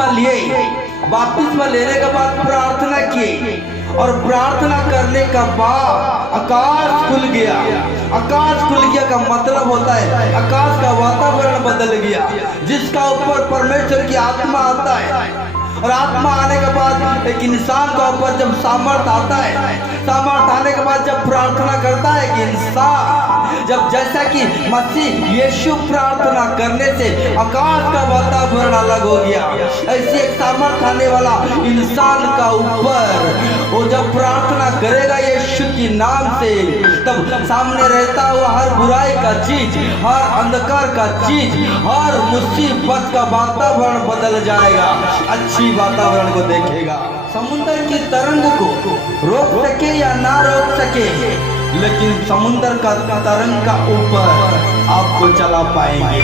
बपतिस्मा लिए। बपतिस्मा लेने के बाद प्रार्थना की और प्रार्थना करने का बाद आकाश खुल गया। आकाश खुल गया का मतलब होता है आकाश का वातावरण बदल गया, जिसका ऊपर परमेश्वर की आत्मा आता है। और आत्मा आने के बाद एक इंसान का ऊपर जब सामर्थ्य आता है, सामर्थ्य आने के बाद जब प्रार्थना करता है कि इंसान जब जैसा कि मसीह यीशु प्रार्थना करने से आकाश का वातावरण अलग हो गया, ऐसी एक सामर्थ्य आने वाला इंसान का ऊपर वो जब प्रार्थना करेगा यीशु के नाम से, तब सामने रहता हुआ हर बुराई का चीज, हर अंधकार का चीज, हर मुसीबत का वातावरण बदल जाएगा, अच्छी वातावरण को देखेगा। समुद्र की तरंग को रोक सके या ना रोक सके, लेकिन समुद्र का तरंग का ऊपर आपको चला पाएंगे।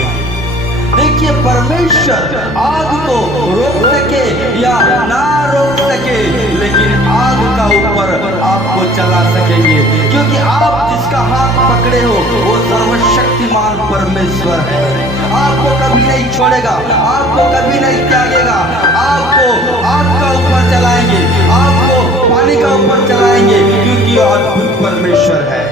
देखिए, परमेश्वर आग को रोक सके या ना रोक सके, लेकिन आग का ऊपर आपको चला सकेंगे, क्योंकि आप जिसका हाथ पकड़े हो वो सर्वशक्तिमान परमेश्वर है। आपको कभी नहीं छोड़ेगा, आपको कभी नहीं त्यागेगा, आपको आग का ऊपर चलाएंगे, आपको पानी का ऊपर चलाएंगे, क्योंकि वो अद्भुत परमेश्वर है।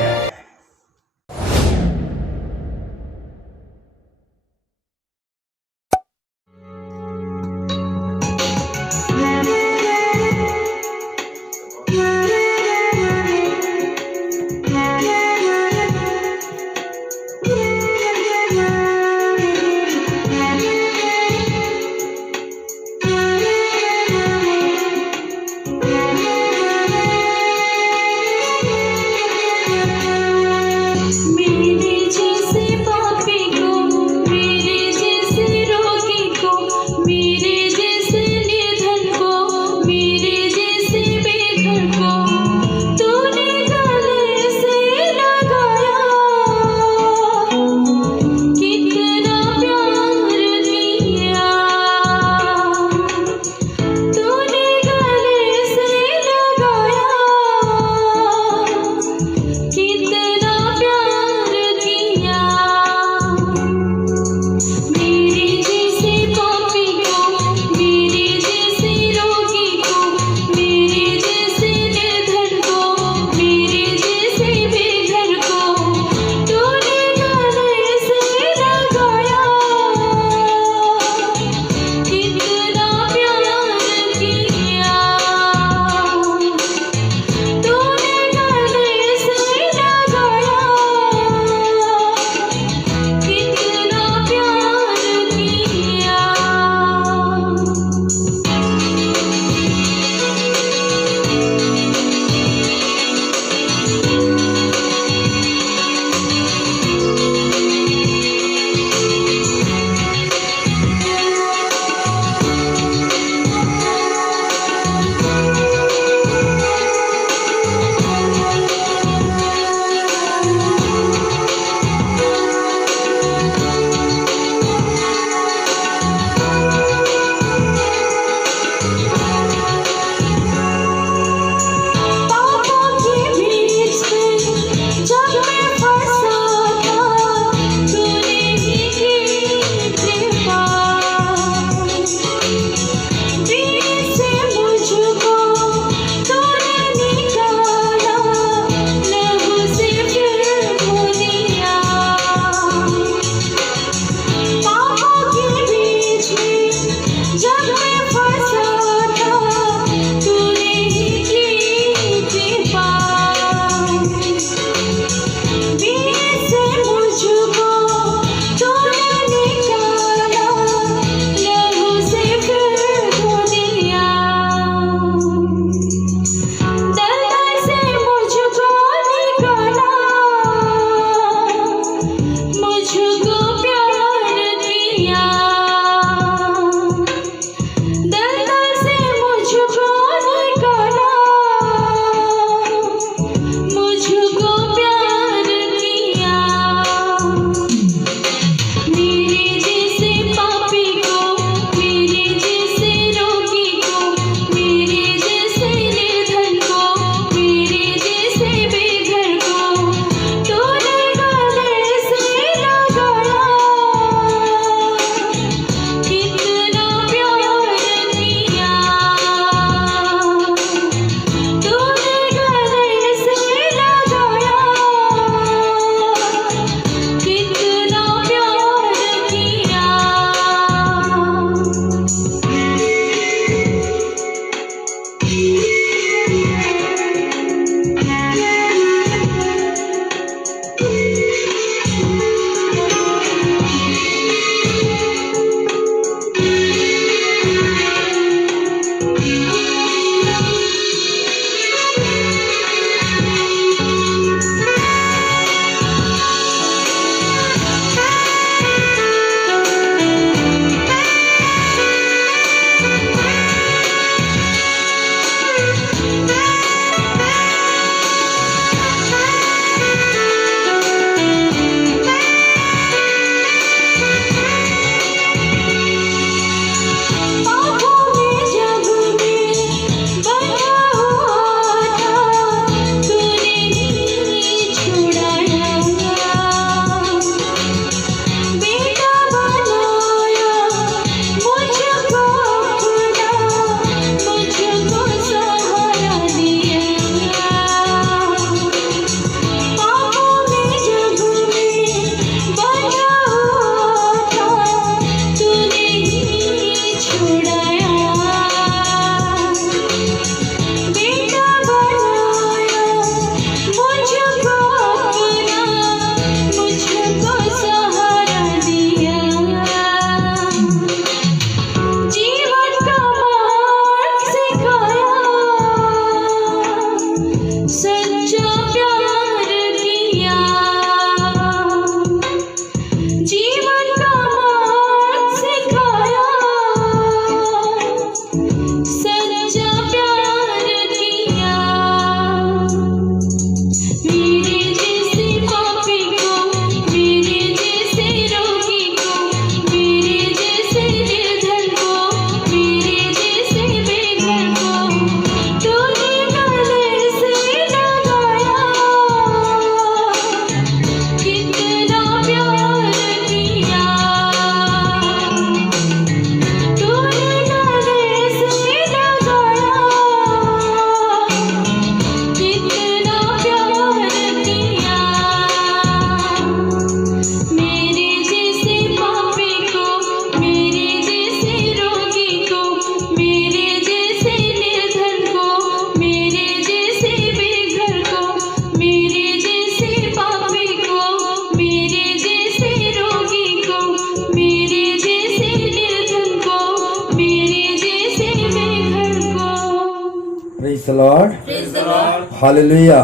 Praise the Lord. हालेलुया.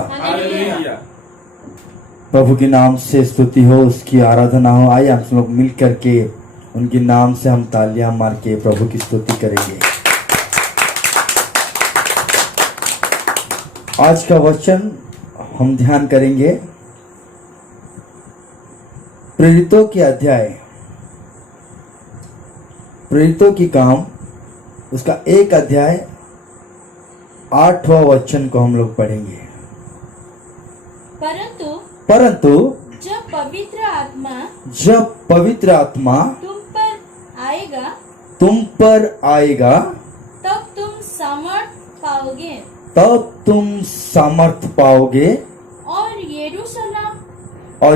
प्रभु के नाम से स्तुति हो, उसकी आराधना हो. आइए हम सब लोग मिल करके उनके नाम से हम तालियां मार के प्रभु की स्तुति करेंगे. आज का वचन हम ध्यान करेंगे प्रेरितों के अध्याय, प्रेरितों की काम, उसका एक अध्याय 8वां वचन को हम लोग पढ़ेंगे. परंतु जब पवित्र आत्मा तुम पर आएगा तब तुम सामर्थ पाओगे और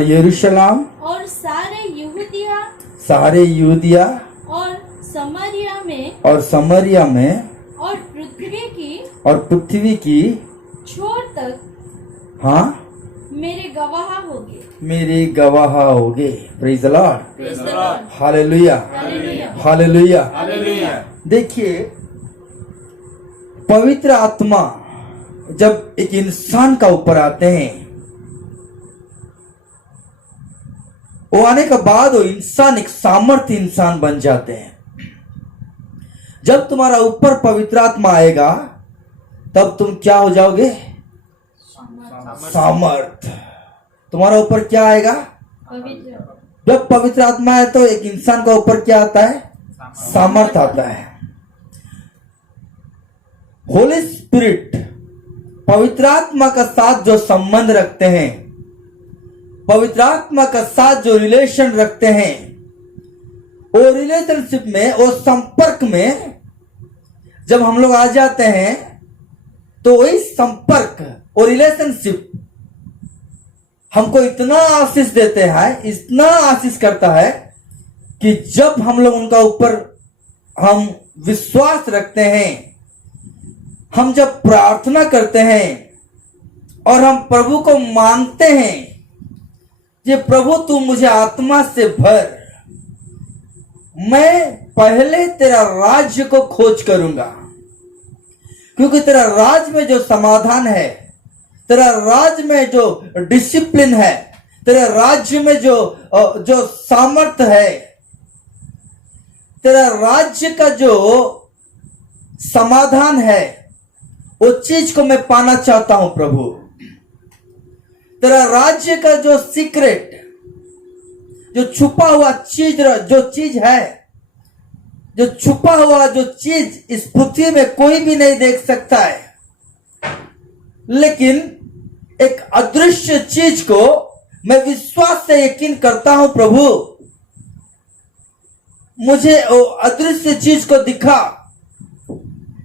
यरूशलेम और सारे यहूदिया और समरिया में और पृथ्वी की छोर तक हाँ मेरे गवाह होगे. Praise the Lord. Hallelujah. Hallelujah. देखिए, पवित्र आत्मा जब एक इंसान का ऊपर आते हैं, वो आने के बाद वो इंसान एक सामर्थ्य इंसान बन जाते हैं. जब तुम्हारा ऊपर पवित्र आत्मा आएगा तब तुम क्या हो जाओगे? सामर्थ. तुम्हारा ऊपर क्या आएगा? जब पवित्र आत्मा है तो एक इंसान का ऊपर क्या आता है? सामर्थ आता है. होली स्पिरिट पवित्र आत्मा का साथ जो संबंध रखते हैं, पवित्र आत्मा का साथ जो रिलेशन रखते हैं, वो रिलेशनशिप में, वो संपर्क में जब हम लोग आ जाते हैं तो वही संपर्क और रिलेशनशिप हमको इतना आशीष देते हैं, इतना आशीष करता है कि जब हम लोग उनका ऊपर हम विश्वास रखते हैं, हम जब प्रार्थना करते हैं और हम प्रभु को मांगते हैं कि प्रभु तू मुझे आत्मा से भर, मैं पहले तेरा राज्य को खोज करूंगा, क्योंकि तेरा राज्य में जो समाधान है, तेरा राज्य में जो डिसिप्लिन है, तेरा राज्य में जो सामर्थ्य है, तेरा राज्य का जो समाधान है, वो चीज को मैं पाना चाहता हूं प्रभु। तेरा राज्य का जो सीक्रेट, जो छुपा हुआ चीज, जो चीज है, जो छुपा हुआ जो चीज इस पृथ्वी में कोई भी नहीं देख सकता है, लेकिन एक अदृश्य चीज को मैं विश्वास से यकीन करता हूं प्रभु, मुझे वो अदृश्य चीज को दिखा।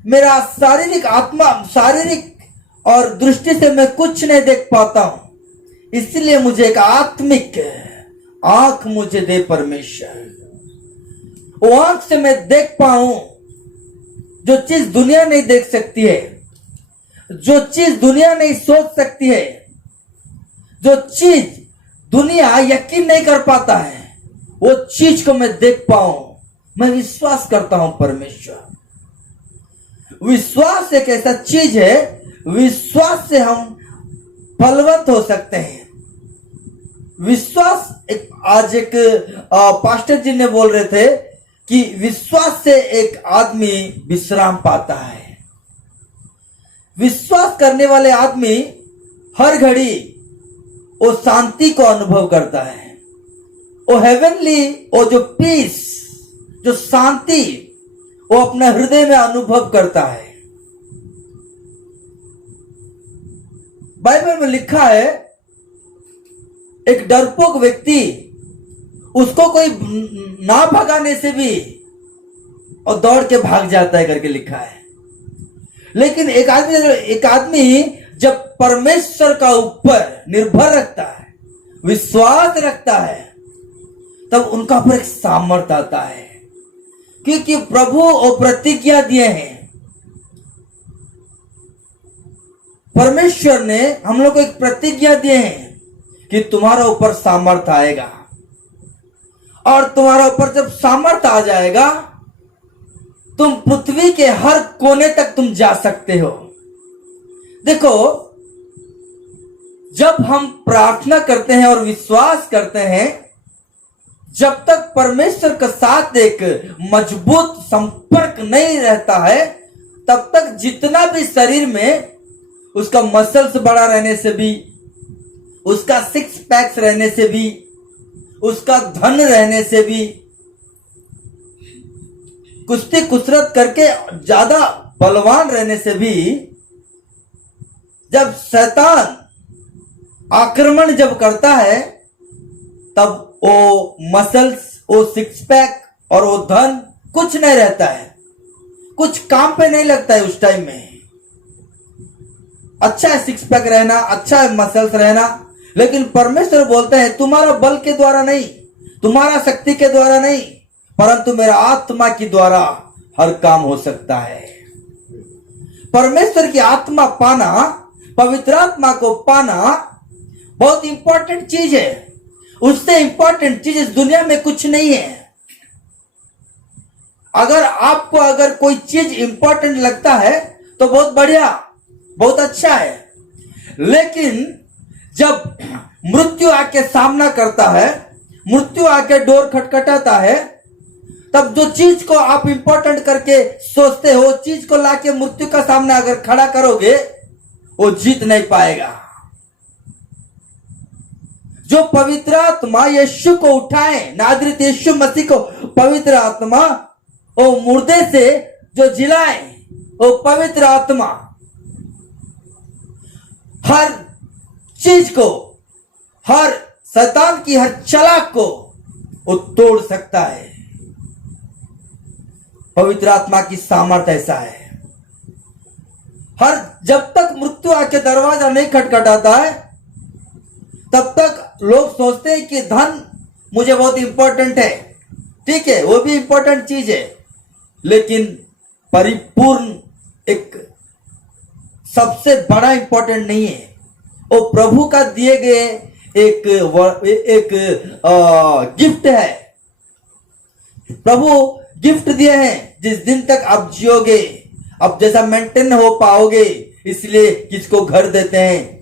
मेरा शारीरिक आत्मा, शारीरिक और दृष्टि से मैं कुछ नहीं देख पाता हूं, इसलिए मुझे एक आत्मिक आंख मुझे दे परमेश्वर। वो आंख से मैं देख पाऊं जो चीज दुनिया नहीं देख सकती है, जो चीज दुनिया नहीं सोच सकती है, जो चीज दुनिया यकीन नहीं कर पाता है, वो चीज को मैं देख पाऊं। मैं विश्वास करता हूं परमेश्वर। विश्वास एक ऐसा चीज है, विश्वास से हम फलवंत हो सकते हैं। विश्वास आज एक पास्टर जी ने बोल रहे थे कि विश्वास से एक आदमी विश्राम पाता है। विश्वास करने वाले आदमी हर घड़ी वो शांति को अनुभव करता है, वो हेवनली, वो जो पीस, जो शांति वो अपने हृदय में अनुभव करता है। बाइबल में लिखा है एक डरपोक व्यक्ति, उसको कोई ना भगाने से भी और दौड़ के भाग जाता है करके लिखा है। लेकिन एक आदमी जब परमेश्वर का ऊपर निर्भर रखता है, विश्वास रखता है, तब उनका ऊपर एक सामर्थ्य आता है, क्योंकि प्रभु वो प्रतिज्ञा दिए हैं। परमेश्वर ने हम लोग को एक प्रतिज्ञा दिए हैं कि तुम्हारा ऊपर सामर्थ्य आएगा, और तुम्हारा ऊपर जब सामर्थ्य आ जाएगा, तुम पृथ्वी के हर कोने तक तुम जा सकते हो। देखो, जब हम प्रार्थना करते हैं और विश्वास करते हैं, जब तक परमेश्वर के साथ एक मजबूत संपर्क नहीं रहता है, तब तक जितना भी शरीर में उसका मसल्स बड़ा रहने से भी, उसका सिक्स पैक्स रहने से भी, उसका धन रहने से भी, कुश्ती कुसरत करके ज्यादा बलवान रहने से भी, जब शैतान आक्रमण जब करता है, तब वो मसल्स, वो सिक्स पैक और वो धन कुछ नहीं रहता है, कुछ काम पे नहीं लगता है उस टाइम में। अच्छा है सिक्स पैक रहना, अच्छा है मसल्स रहना, लेकिन परमेश्वर बोलते हैं तुम्हारा बल के द्वारा नहीं, तुम्हारा शक्ति के द्वारा नहीं, परंतु मेरा आत्मा के द्वारा हर काम हो सकता है। परमेश्वर की आत्मा पाना, पवित्र आत्मा को पाना बहुत इंपॉर्टेंट चीज है। उससे इंपॉर्टेंट चीज इस दुनिया में कुछ नहीं है। अगर आपको अगर कोई चीज इंपॉर्टेंट लगता है तो बहुत बढ़िया, बहुत अच्छा है, लेकिन जब मृत्यु आके सामना करता है, मृत्यु आके डोर खटखटाता है, तब जो चीज को आप इंपॉर्टेंट करके सोचते हो, चीज को लाके मृत्यु का सामना अगर खड़ा करोगे, वो जीत नहीं पाएगा। जो पवित्र आत्मा यीशु को उठाए, नाजरीत यीशु मसीह को पवित्र आत्मा, वो मुर्दे से जो जिलाए, वो पवित्र आत्मा हर चीज को, हर शैतान की हर चालाक को वो तोड़ सकता है। पवित्र आत्मा की सामर्थ्य ऐसा है। जब तक मृत्यु आके दरवाजा नहीं खटखटाता है, तब तक लोग सोचते हैं कि धन मुझे बहुत इंपॉर्टेंट है। ठीक है, वो भी इंपॉर्टेंट चीज है, लेकिन परिपूर्ण एक सबसे बड़ा इंपॉर्टेंट नहीं है, वो प्रभु का दिए गए एक गिफ्ट है। प्रभु गिफ्ट दिए हैं, जिस दिन तक आप जियोगे, अब जैसा मेंटेन हो पाओगे, इसलिए किसको घर देते हैं,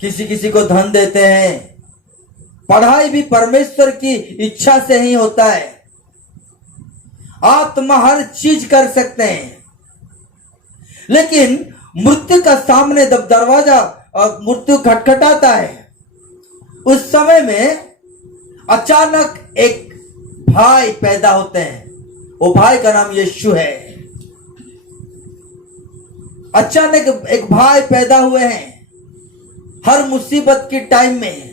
किसी किसी को धन देते हैं। पढ़ाई भी परमेश्वर की इच्छा से ही होता है। आत्मा हर चीज कर सकते हैं, लेकिन मृत्यु का सामने जब दरवाजा मृत्यु खटखटाता है, उस समय में अचानक एक भाई पैदा होते हैं। वो भाई का नाम यीशु है। अचानक एक भाई पैदा हुए हैं हर मुसीबत के टाइम में।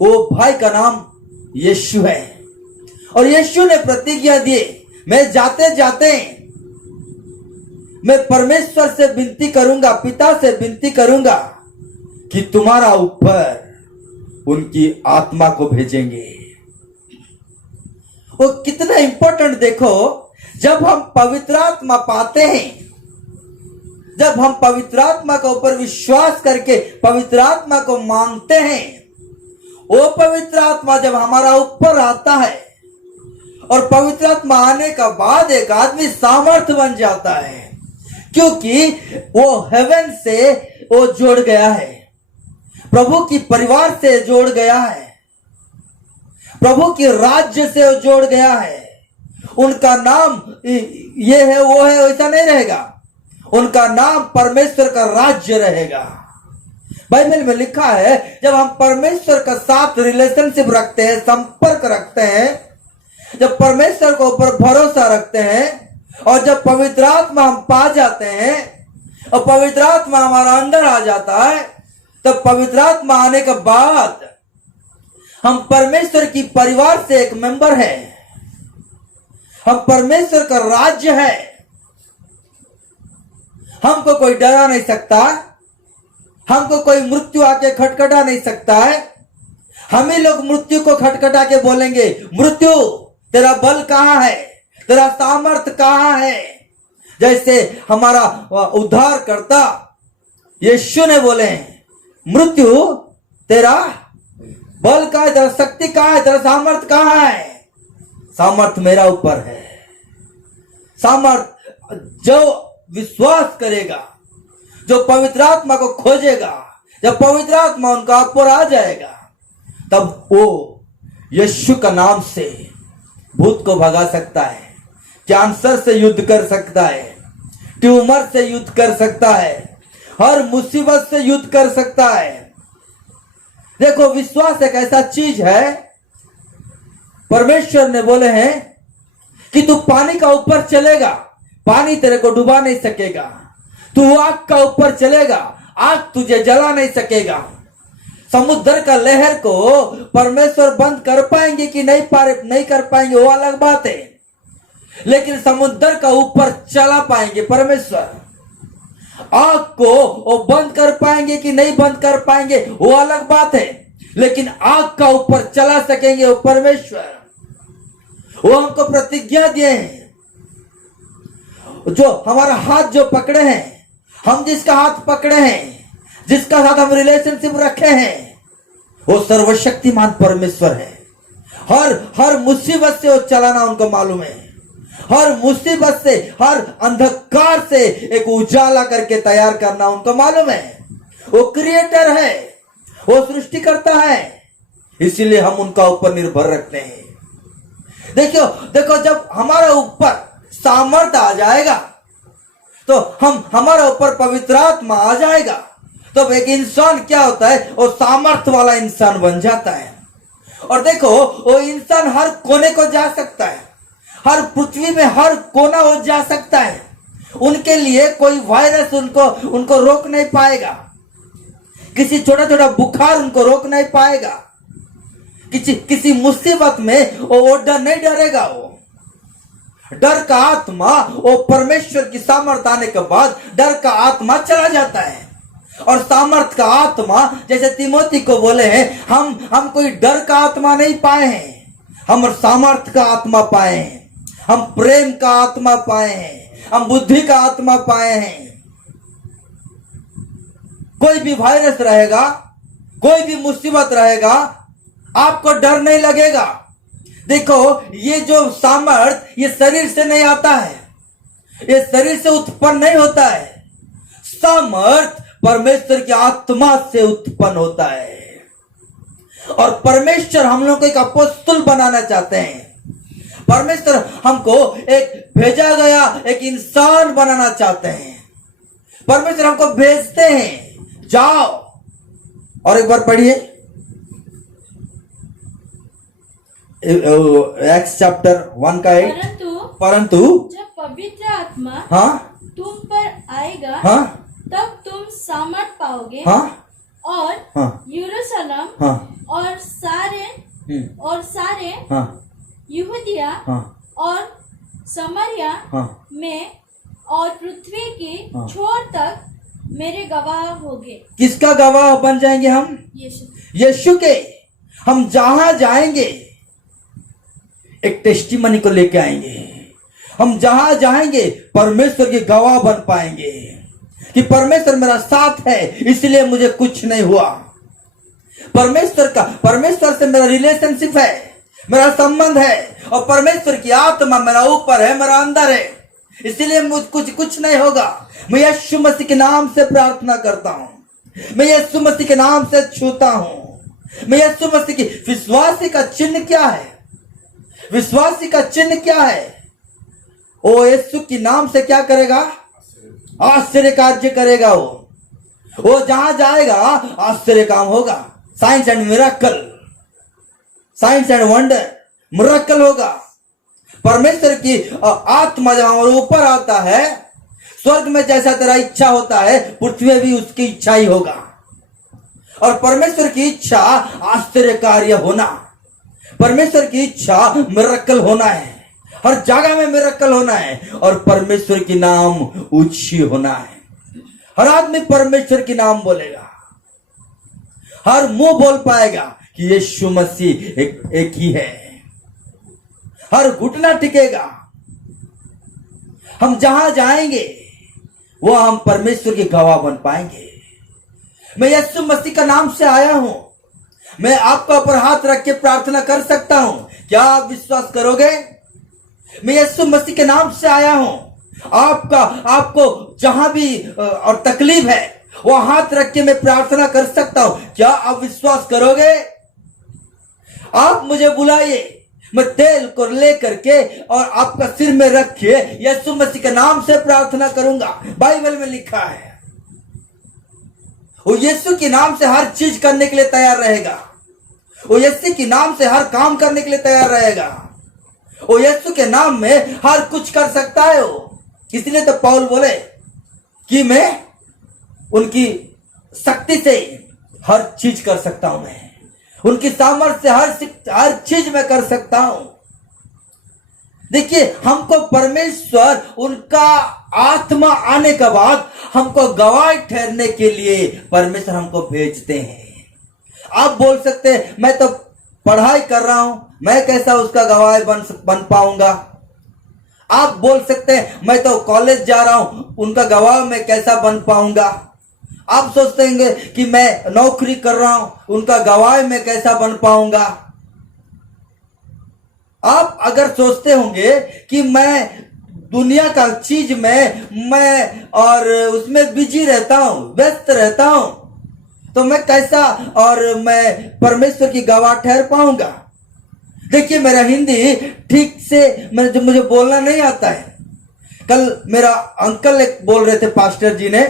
वो भाई का नाम यीशु है। और यीशु ने प्रतिज्ञा दी, मैं जाते जाते मैं परमेश्वर से विनती करूंगा, पिता से विनती करूंगा कि तुम्हारा ऊपर उनकी आत्मा को भेजेंगे। वो कितना इंपॉर्टेंट देखो, जब हम पवित्र आत्मा पाते हैं, जब हम पवित्र आत्मा के ऊपर विश्वास करके पवित्र आत्मा को मांगते हैं, वो पवित्र आत्मा जब हमारा ऊपर आता है, और पवित्र आत्मा आने का बाद एक आदमी सामर्थ बन जाता है, क्योंकि वो हेवन से वो जोड़ गया है, प्रभु की परिवार से जोड़ गया है, प्रभु के राज्य से वो जोड़ गया है। उनका नाम ये है वो है वैसा नहीं रहेगा, उनका नाम परमेश्वर का राज्य रहेगा। बाइबल में लिखा है, जब हम परमेश्वर के साथ रिलेशनशिप रखते हैं, संपर्क रखते हैं, जब परमेश्वर के ऊपर भरोसा रखते हैं, और जब पवित्र आत्मा हम पा जाते हैं और पवित्र आत्मा हमारा अंदर आ जाता है, तब पवित्र आत्मा आने के बाद हम परमेश्वर की परिवार से एक मेंबर हैं, हम परमेश्वर का राज्य है। हमको कोई डरा नहीं सकता, हमको कोई मृत्यु आके खटखटा नहीं सकता है। हम ही लोग मृत्यु को खटखटा के बोलेंगे, मृत्यु तेरा बल कहां है, तेरा सामर्थ्य कहां है। जैसे हमारा उद्धार करता यीशु ने बोले, मृत्यु तेरा बल कहां है, तेरा शक्ति कहां है, तेरा सामर्थ्य कहां है। सामर्थ्य मेरा ऊपर है। सामर्थ्य जो विश्वास करेगा, जो पवित्र आत्मा को खोजेगा, जब पवित्र आत्मा उनका ऊपर आ जाएगा, तब वो यीशु का नाम से भूत को भगा सकता है, कैंसर से युद्ध कर सकता है, ट्यूमर से युद्ध कर सकता है, हर मुसीबत से युद्ध कर सकता है। देखो, विश्वास एक ऐसा चीज है, परमेश्वर ने बोले हैं कि तू पानी का ऊपर चलेगा, पानी तेरे को डुबा नहीं सकेगा। तू आग का ऊपर चलेगा, आग तुझे जला नहीं सकेगा। समुद्र का लहर को परमेश्वर बंद कर पाएंगे कि नहीं कर पाएंगे, वो अलग बात है, लेकिन समुद्र का ऊपर चला पाएंगे परमेश्वर। आग को वो बंद कर पाएंगे कि नहीं बंद कर पाएंगे, वो अलग बात है, लेकिन आग का ऊपर चला सकेंगे वो परमेश्वर। वो हमको प्रतिज्ञा दिए हैं, जो हमारा हाथ जो पकड़े हैं, हम जिसका हाथ पकड़े हैं, जिसका साथ हम रिलेशनशिप रखे हैं, वो सर्वशक्तिमान परमेश्वर है। हर मुसीबत से वो चलाना उनको मालूम है। हर मुसीबत से, हर अंधकार से एक उजाला करके तैयार करना उनको मालूम है। वो क्रिएटर है, वो सृष्टि करता है, इसीलिए हम उनका ऊपर निर्भर रखते हैं। देखो, जब हमारा ऊपर सामर्थ्य आ जाएगा, तो हमारा ऊपर पवित्र आत्मा आ जाएगा, तो एक इंसान क्या होता है, वो सामर्थ्य वाला इंसान बन जाता है। और देखो, वो इंसान हर कोने को जा सकता है, हर पृथ्वी में हर कोना हो जा सकता है। उनके लिए कोई वायरस उनको रोक नहीं पाएगा, किसी छोटा छोटा बुखार उनको रोक नहीं पाएगा, किसी मुसीबत में वो नहीं डरेगा। वो डर का आत्मा, वो परमेश्वर की सामर्थ्य आने के बाद डर का आत्मा चला जाता है। और सामर्थ का आत्मा, जैसे तिमोथी को बोले हैं, हम कोई डर का आत्मा नहीं पाए हैं, हम सामर्थ का आत्मा पाए हैं, हम प्रेम का आत्मा पाए हैं, हम बुद्धि का आत्मा पाए हैं। कोई भी वायरस रहेगा, कोई भी मुसीबत रहेगा, आपको डर नहीं लगेगा। देखो, ये जो सामर्थ्य ये शरीर से नहीं आता है, ये शरीर से उत्पन्न नहीं होता है। सामर्थ्य परमेश्वर की आत्मा से उत्पन्न होता है। और परमेश्वर हम लोग को एक अपोस्तल बनाना चाहते हैं। परमेश्वर हमको एक भेजा गया एक इंसान बनाना चाहते हैं। परमेश्वर हमको भेजते हैं, जाओ। और एक बार पढ़िए एक्स चैप्टर 1 का 8। परंतु जब पवित्र आत्मा हाँ तुम पर आएगा, हाँ तब तुम सामर्थ पाओगे, हाँ और हाँ यरूशलेम हाँ और सारे हाँ यहूदिया हाँ और समरिया हाँ में और पृथ्वी की हाँ। छोर तक मेरे गवाह होगे। किसका गवाह बन जाएंगे हम? यीशु के। हम जहां जाएंगे एक टेस्टिमनी को लेके आएंगे। हम जहां जाएंगे परमेश्वर के गवाह बन पाएंगे कि परमेश्वर मेरा साथ है, इसलिए मुझे कुछ नहीं हुआ। परमेश्वर से मेरा रिलेशनशिप है, मेरा संबंध है, और परमेश्वर की आत्मा मेरा ऊपर है, मेरा अंदर है, इसलिए मुझ कुछ नहीं होगा। मैं यीशु मसीह के नाम से प्रार्थना करता हूं, मैं यीशु मसीह के नाम से छूता हूं। मैं यीशु मसीह की विश्वासी का चिन्ह क्या है? विश्वासी का चिन्ह क्या है? वो यीशु के नाम से क्या करेगा? आश्चर्य कार्य करेगा। वो जहां जाएगा आश्चर्य काम होगा। Science and miracle, science and wonder, miracle होगा। परमेश्वर की आत्मा जब हमारे ऊपर आता है, स्वर्ग में जैसा तेरा इच्छा होता है, पृथ्वी में भी उसकी इच्छा ही होगा। और परमेश्वर की इच्छा आश्चर्य कार्य होना, परमेश्वर की इच्छा मिरेकल होना है। हर जगह में मिरेकल होना है, और परमेश्वर की नाम ऊंची होना है। हर आदमी परमेश्वर की नाम बोलेगा, हर मुंह बोल पाएगा कि यीशु मसीह एक ही है। हर घुटना टिकेगा। हम जहां जाएंगे वो हम परमेश्वर के गवाह बन पाएंगे। मैं यीशु मसीह का नाम से आया हूं। मैं आपका ऊपर हाथ रख के प्रार्थना कर सकता हूं, क्या आप विश्वास करोगे? मैं यीशु मसीह के नाम से आया हूं। आपको जहां भी और तकलीफ है, वो हाथ रख के मैं प्रार्थना कर सकता हूं, क्या आप विश्वास करोगे? आप मुझे बुलाइए, मैं तेल को लेकर के और आपका सिर में रख के यीशु मसीह के नाम से प्रार्थना करूंगा। बाइबल में लिखा है वो यीशु के नाम से हर चीज करने के लिए तैयार रहेगा। वो यीशु के नाम से हर काम करने के लिए तैयार रहेगा। वो यीशु के नाम में हर कुछ कर सकता है वो। इसलिए तो पौल बोले कि मैं उनकी शक्ति से हर चीज कर सकता हूं। मैं उनकी सामर्थ्य से हर चीज में कर सकता हूं। देखिए, हमको परमेश्वर उनका आत्मा आने के बाद हमको गवाह ठहरने के लिए परमेश्वर हमको भेजते हैं। आप बोल सकते हैं मैं तो पढ़ाई कर रहा हूं, मैं कैसा उसका गवाह बन पाऊंगा। आप बोल सकते हैं मैं तो कॉलेज जा रहा हूं, उनका गवाह मैं कैसा बन पाऊंगा। आप सोचते हैं कि मैं नौकरी कर रहा हूं, उनका गवाह मैं कैसा बन पाऊंगा। आप अगर सोचते होंगे कि मैं दुनिया का चीज में मैं और उसमें बिजी रहता हूं, व्यस्त रहता हूं, तो मैं कैसा और मैं परमेश्वर की गवाह ठहर पाऊंगा। देखिए, मेरा हिंदी ठीक से मुझे बोलना नहीं आता है। कल मेरा अंकल एक बोल रहे थे, पास्टर जी ने,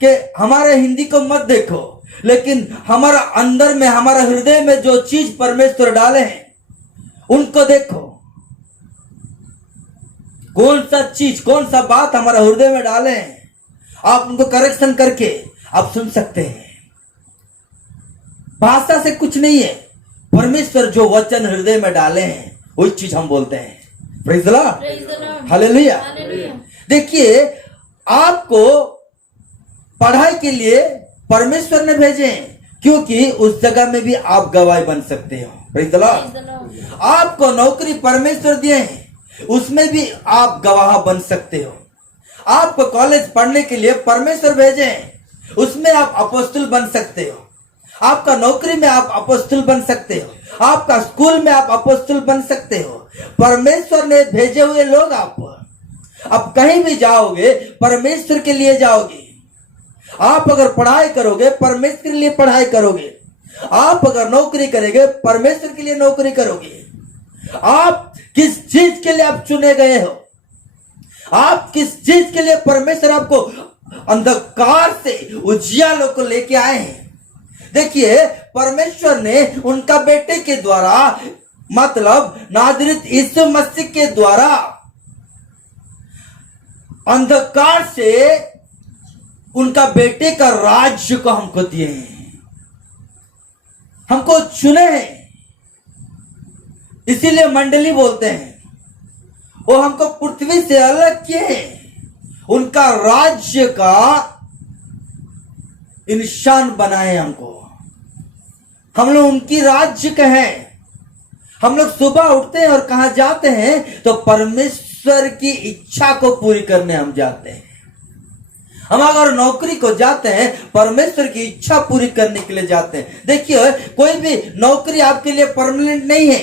कि हमारे हिंदी को मत देखो, लेकिन हमारा अंदर में, हमारा हृदय में जो चीज परमेश्वर डाले हैं उनको देखो। कौन सा चीज, कौन सा बात हमारा हृदय में डाले हैं, आप उनको करेक्शन करके आप सुन सकते हैं। भाषा से कुछ नहीं है, परमेश्वर जो वचन हृदय में डाले हैं वही चीज हम बोलते हैं। Praise the Lord, hallelujah. देखिए, आपको पढ़ाई के लिए परमेश्वर ने भेजे हैं, क्योंकि उस जगह में भी आप गवाही बन सकते हो। Praise the Lord. आपको नौकरी परमेश्वर दिए हैं, उसमें भी आप गवाह बन सकते हो। आपको कॉलेज पढ़ने के लिए परमेश्वर भेजे हैं, उसमें आप अपोस्तल बन सकते हो। आपका नौकरी में आप अपोस्तल बन सकते हो। आपका स्कूल में आप अपोस्तल बन सकते हो। परमेश्वर ने भेजे हुए लोग आप कहीं भी जाओगे परमेश्वर के लिए जाओगे। आप अगर पढ़ाई करोगे परमेश्वर के लिए पढ़ाई करोगे। आप अगर नौकरी करेंगे परमेश्वर के लिए नौकरी करोगे। आप किस चीज के लिए आप चुने गए हो, आप किस चीज के लिए परमेश्वर आपको अंधकार से उजियालों को लेके आए हैं। देखिए, परमेश्वर ने उनका बेटे के द्वारा, मतलब नाज़रेत यीशु मसीह के द्वारा अंधकार से उनका बेटे का राज्य को हमको दिए हैं, हमको चुने हैं। इसीलिए मंडली बोलते हैं, वो हमको पृथ्वी से अलग किए हैं, उनका राज्य का इंसान बनाए हमको। हम लोग उनकी राज्य के हैं। हम लोग सुबह उठते हैं और कहां जाते हैं तो परमेश्वर की इच्छा को पूरी करने हम जाते हैं। हम अगर नौकरी को जाते हैं परमेश्वर की इच्छा पूरी करने के लिए जाते हैं। देखिए, कोई भी नौकरी आपके लिए परमानेंट नहीं है,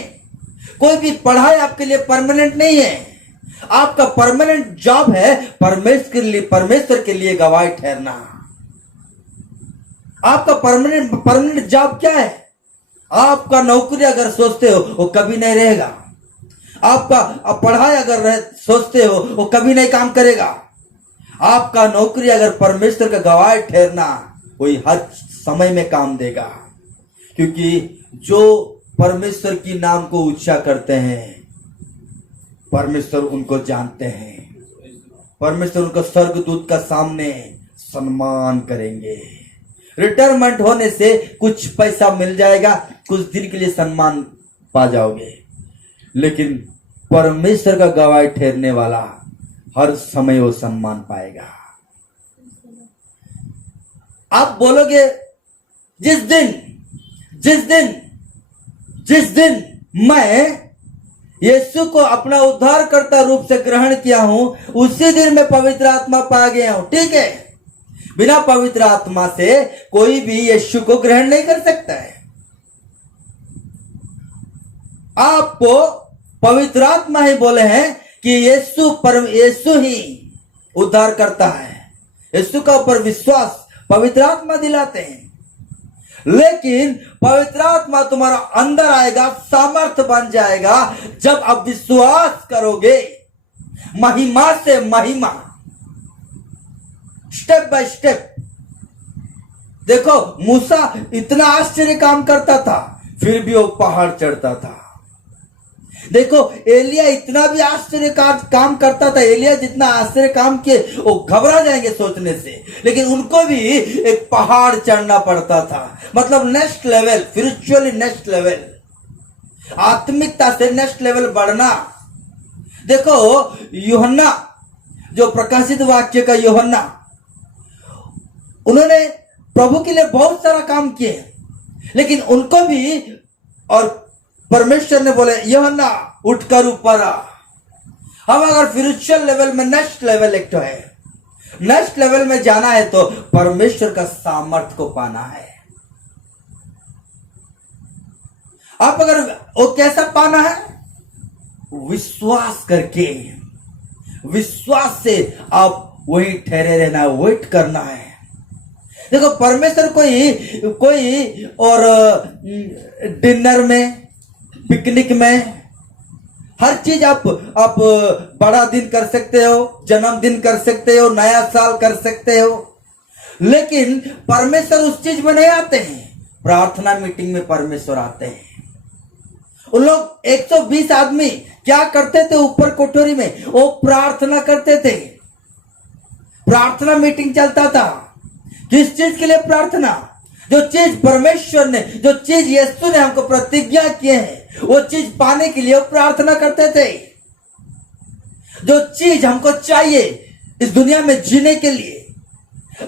कोई भी पढ़ाई आपके लिए परमानेंट नहीं है। आपका परमानेंट जॉब है परमेश्वर के लिए गवाही ठहरना। आपका परमानेंट जॉब क्या है? आपका नौकरी अगर सोचते हो वो कभी नहीं रहेगा। आपका पढ़ाई अगर सोचते हो वो कभी नहीं काम करेगा। आपका नौकरी अगर परमेश्वर का गवाही ठहरना, वही हर समय में काम देगा। क्योंकि जो परमेश्वर की नाम को ऊंचा करते हैं परमेश्वर उनको जानते हैं। परमेश्वर उनको स्वर्गदूत का सामने सम्मान करेंगे। रिटायरमेंट होने से कुछ पैसा मिल जाएगा, कुछ दिन के लिए सम्मान पा जाओगे, लेकिन परमेश्वर का गवाही ठहरने वाला हर समय वो सम्मान पाएगा। आप बोलोगे जिस दिन मैं यीशु को अपना उद्धारकर्ता रूप से ग्रहण किया हूं, उसी दिन मैं पवित्र आत्मा पा गया हूं। ठीक है, बिना पवित्र आत्मा से कोई भी यीशु को ग्रहण नहीं कर सकता है। आपको पवित्र आत्मा ही बोले हैं कि यीशु ही उद्धार करता है। यीशु का ऊपर विश्वास पवित्र आत्मा दिलाते हैं। लेकिन पवित्र आत्मा तुम्हारा अंदर आएगा, सामर्थ्य बन जाएगा जब आप विश्वास करोगे, महिमा से महिमा, स्टेप बाय स्टेप। देखो, मूसा इतना आश्चर्य काम करता था फिर भी वो पहाड़ चढ़ता था। देखो, एलिया इतना भी आश्चर्य काम करता था, एलिया जितना आश्चर्य काम किए वो घबरा जाएंगे सोचने से, लेकिन उनको भी एक पहाड़ चढ़ना पड़ता था। मतलब next level, spiritually next level, आत्मिकता से नेक्स्ट लेवल बढ़ना। देखो, यूहन्ना, जो प्रकाशित वाक्य का यूहन्ना, उन्होंने प्रभु के लिए बहुत सारा काम किए, लेकिन उनको भी और परमेश्वर ने बोले यूहन्ना उठकर ऊपर आ। हम अगर स्पिरिचुअल लेवल में नेक्स्ट लेवल एक तो है, नेक्स्ट लेवल में जाना है तो परमेश्वर का सामर्थ्य को पाना है। आप अगर वो कैसा पाना है? विश्वास करके, विश्वास से आप वही ठहरे रहना है, वेट करना है। देखो, परमेश्वर कोई और डिनर में, पिकनिक में, हर चीज आप बड़ा दिन कर सकते हो, जन्मदिन कर सकते हो, नया साल कर सकते हो, लेकिन परमेश्वर उस चीज में नहीं आते हैं। प्रार्थना मीटिंग में परमेश्वर आते हैं। उन लोग 120 आदमी क्या करते थे? ऊपर कोठरी में वो प्रार्थना करते थे। प्रार्थना मीटिंग चलता था। किस चीज के लिए प्रार्थना? जो चीज परमेश्वर ने, जो चीज यीशु ने हमको प्रतिज्ञा किए हैं, वो चीज पाने के लिए वो प्रार्थना करते थे। जो चीज हमको चाहिए इस दुनिया में जीने के लिए,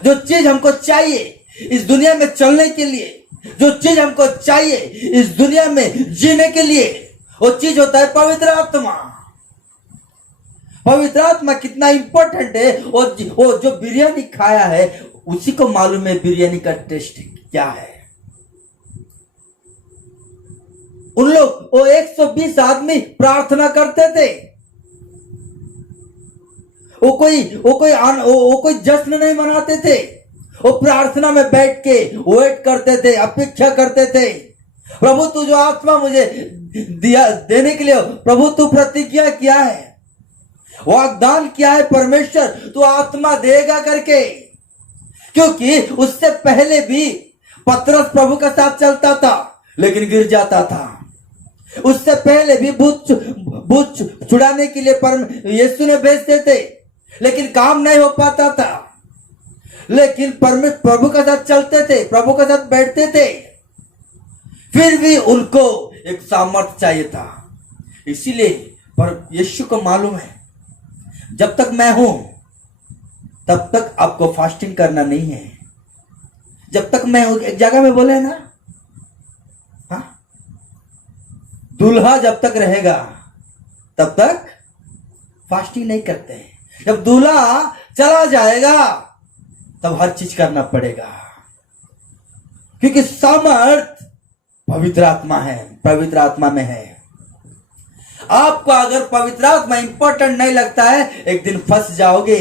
जो चीज हमको चाहिए इस दुनिया में चलने के लिए, जो चीज हमको चाहिए इस दुनिया में जीने के लिए, वो चीज होता है पवित्र आत्मा। पवित्र आत्मा कितना इंपॉर्टेंट है। वो जो बिरयानी खाया है उसी को मालूम है बिरयानी का टेस्ट क्या है। उन लोग वो 120 आदमी प्रार्थना करते थे। वो कोई जश्न नहीं मनाते थे। वो प्रार्थना में बैठ के वेट करते थे, अपेक्षा करते थे। प्रभु तू जो आत्मा मुझे दिया देने के लिए, प्रभु तू प्रतिज्ञा किया है, वाग्दान किया है परमेश्वर तू आत्मा देगा करके। क्योंकि उससे पहले भी पतरस प्रभु के साथ चलता था लेकिन गिर जाता था। उससे पहले भी भूत छुड़ाने के लिए यीशु ने भेजते थे लेकिन काम नहीं हो पाता था। लेकिन प्रभु के साथ चलते थे, प्रभु के साथ बैठते थे, फिर भी उनको एक सामर्थ्य चाहिए था। इसीलिए पर यीशु को मालूम है जब तक मैं हूं तब तक आपको फास्टिंग करना नहीं है। जब तक मैं हूं, एक जगह में बोले ना, हाँ, दूल्हा जब तक रहेगा तब तक फास्टिंग नहीं करते हैं। जब दूल्हा चला जाएगा तब हर चीज करना पड़ेगा, क्योंकि सामर्थ पवित्र आत्मा है, पवित्र आत्मा में है। आपको अगर पवित्र आत्मा इंपॉर्टेंट नहीं लगता है, एक दिन फंस जाओगे,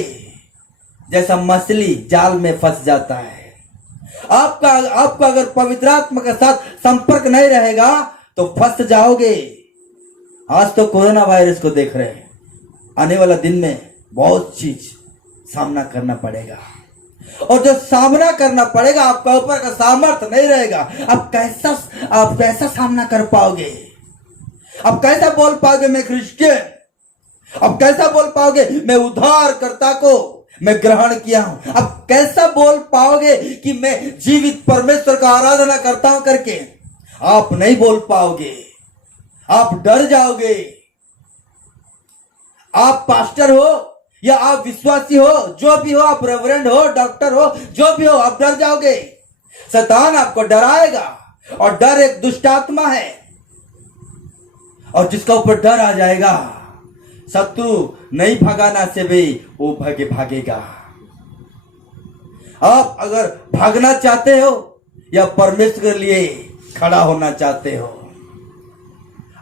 जैसा मछली जाल में फंस जाता है। आपको अगर पवित्र आत्मा के साथ संपर्क नहीं रहेगा तो फंस जाओगे। आज तो कोरोना वायरस को देख रहे हैं, आने वाला दिन में बहुत चीज सामना करना पड़ेगा, और जो सामना करना पड़ेगा आपका ऊपर का सामर्थ्य नहीं रहेगा। आप कैसा सामना कर पाओगे? आप कैसा बोल पाओगे मैं क्रिश्चियन? आप कैसा बोल पाओगे मैं उद्धारकर्ता को मैं ग्रहण किया हूं? आप कैसा बोल पाओगे कि मैं जीवित परमेश्वर का आराधना करता हूं करके? आप नहीं बोल पाओगे, आप डर जाओगे। आप पास्टर हो या आप विश्वासी हो, जो भी हो, आप रेवरेंड हो, डॉक्टर हो, जो भी हो, आप डर जाओगे। शैतान आपको डराएगा, और डर एक दुष्ट आत्मा है, और जिसका ऊपर डर आ जाएगा शत्रु नहीं भगाना से भी वो भागेगा। आप अगर भागना चाहते हो या परमेश्वर के लिए खड़ा होना चाहते हो,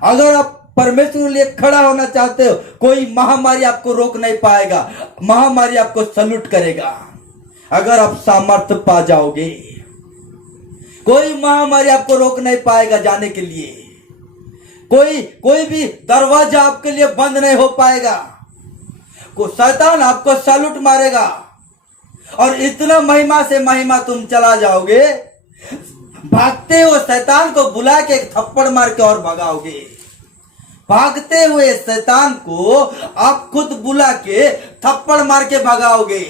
अगर आप परमेश्वर के लिए खड़ा होना चाहते हो, कोई महामारी आपको रोक नहीं पाएगा। महामारी आपको सल्यूट करेगा अगर आप सामर्थ्य पा जाओगे। कोई महामारी आपको रोक नहीं पाएगा जाने के लिए। कोई भी दरवाजा आपके लिए बंद नहीं हो पाएगा। शैतान आपको सैल्यूट मारेगा, और इतना महिमा से महिमा तुम चला जाओगे, भागते हुए शैतान को बुला के एक थप्पड़ मार के और भगाओगे। भागते हुए शैतान को आप खुद बुला के थप्पड़ मार के भगाओगे।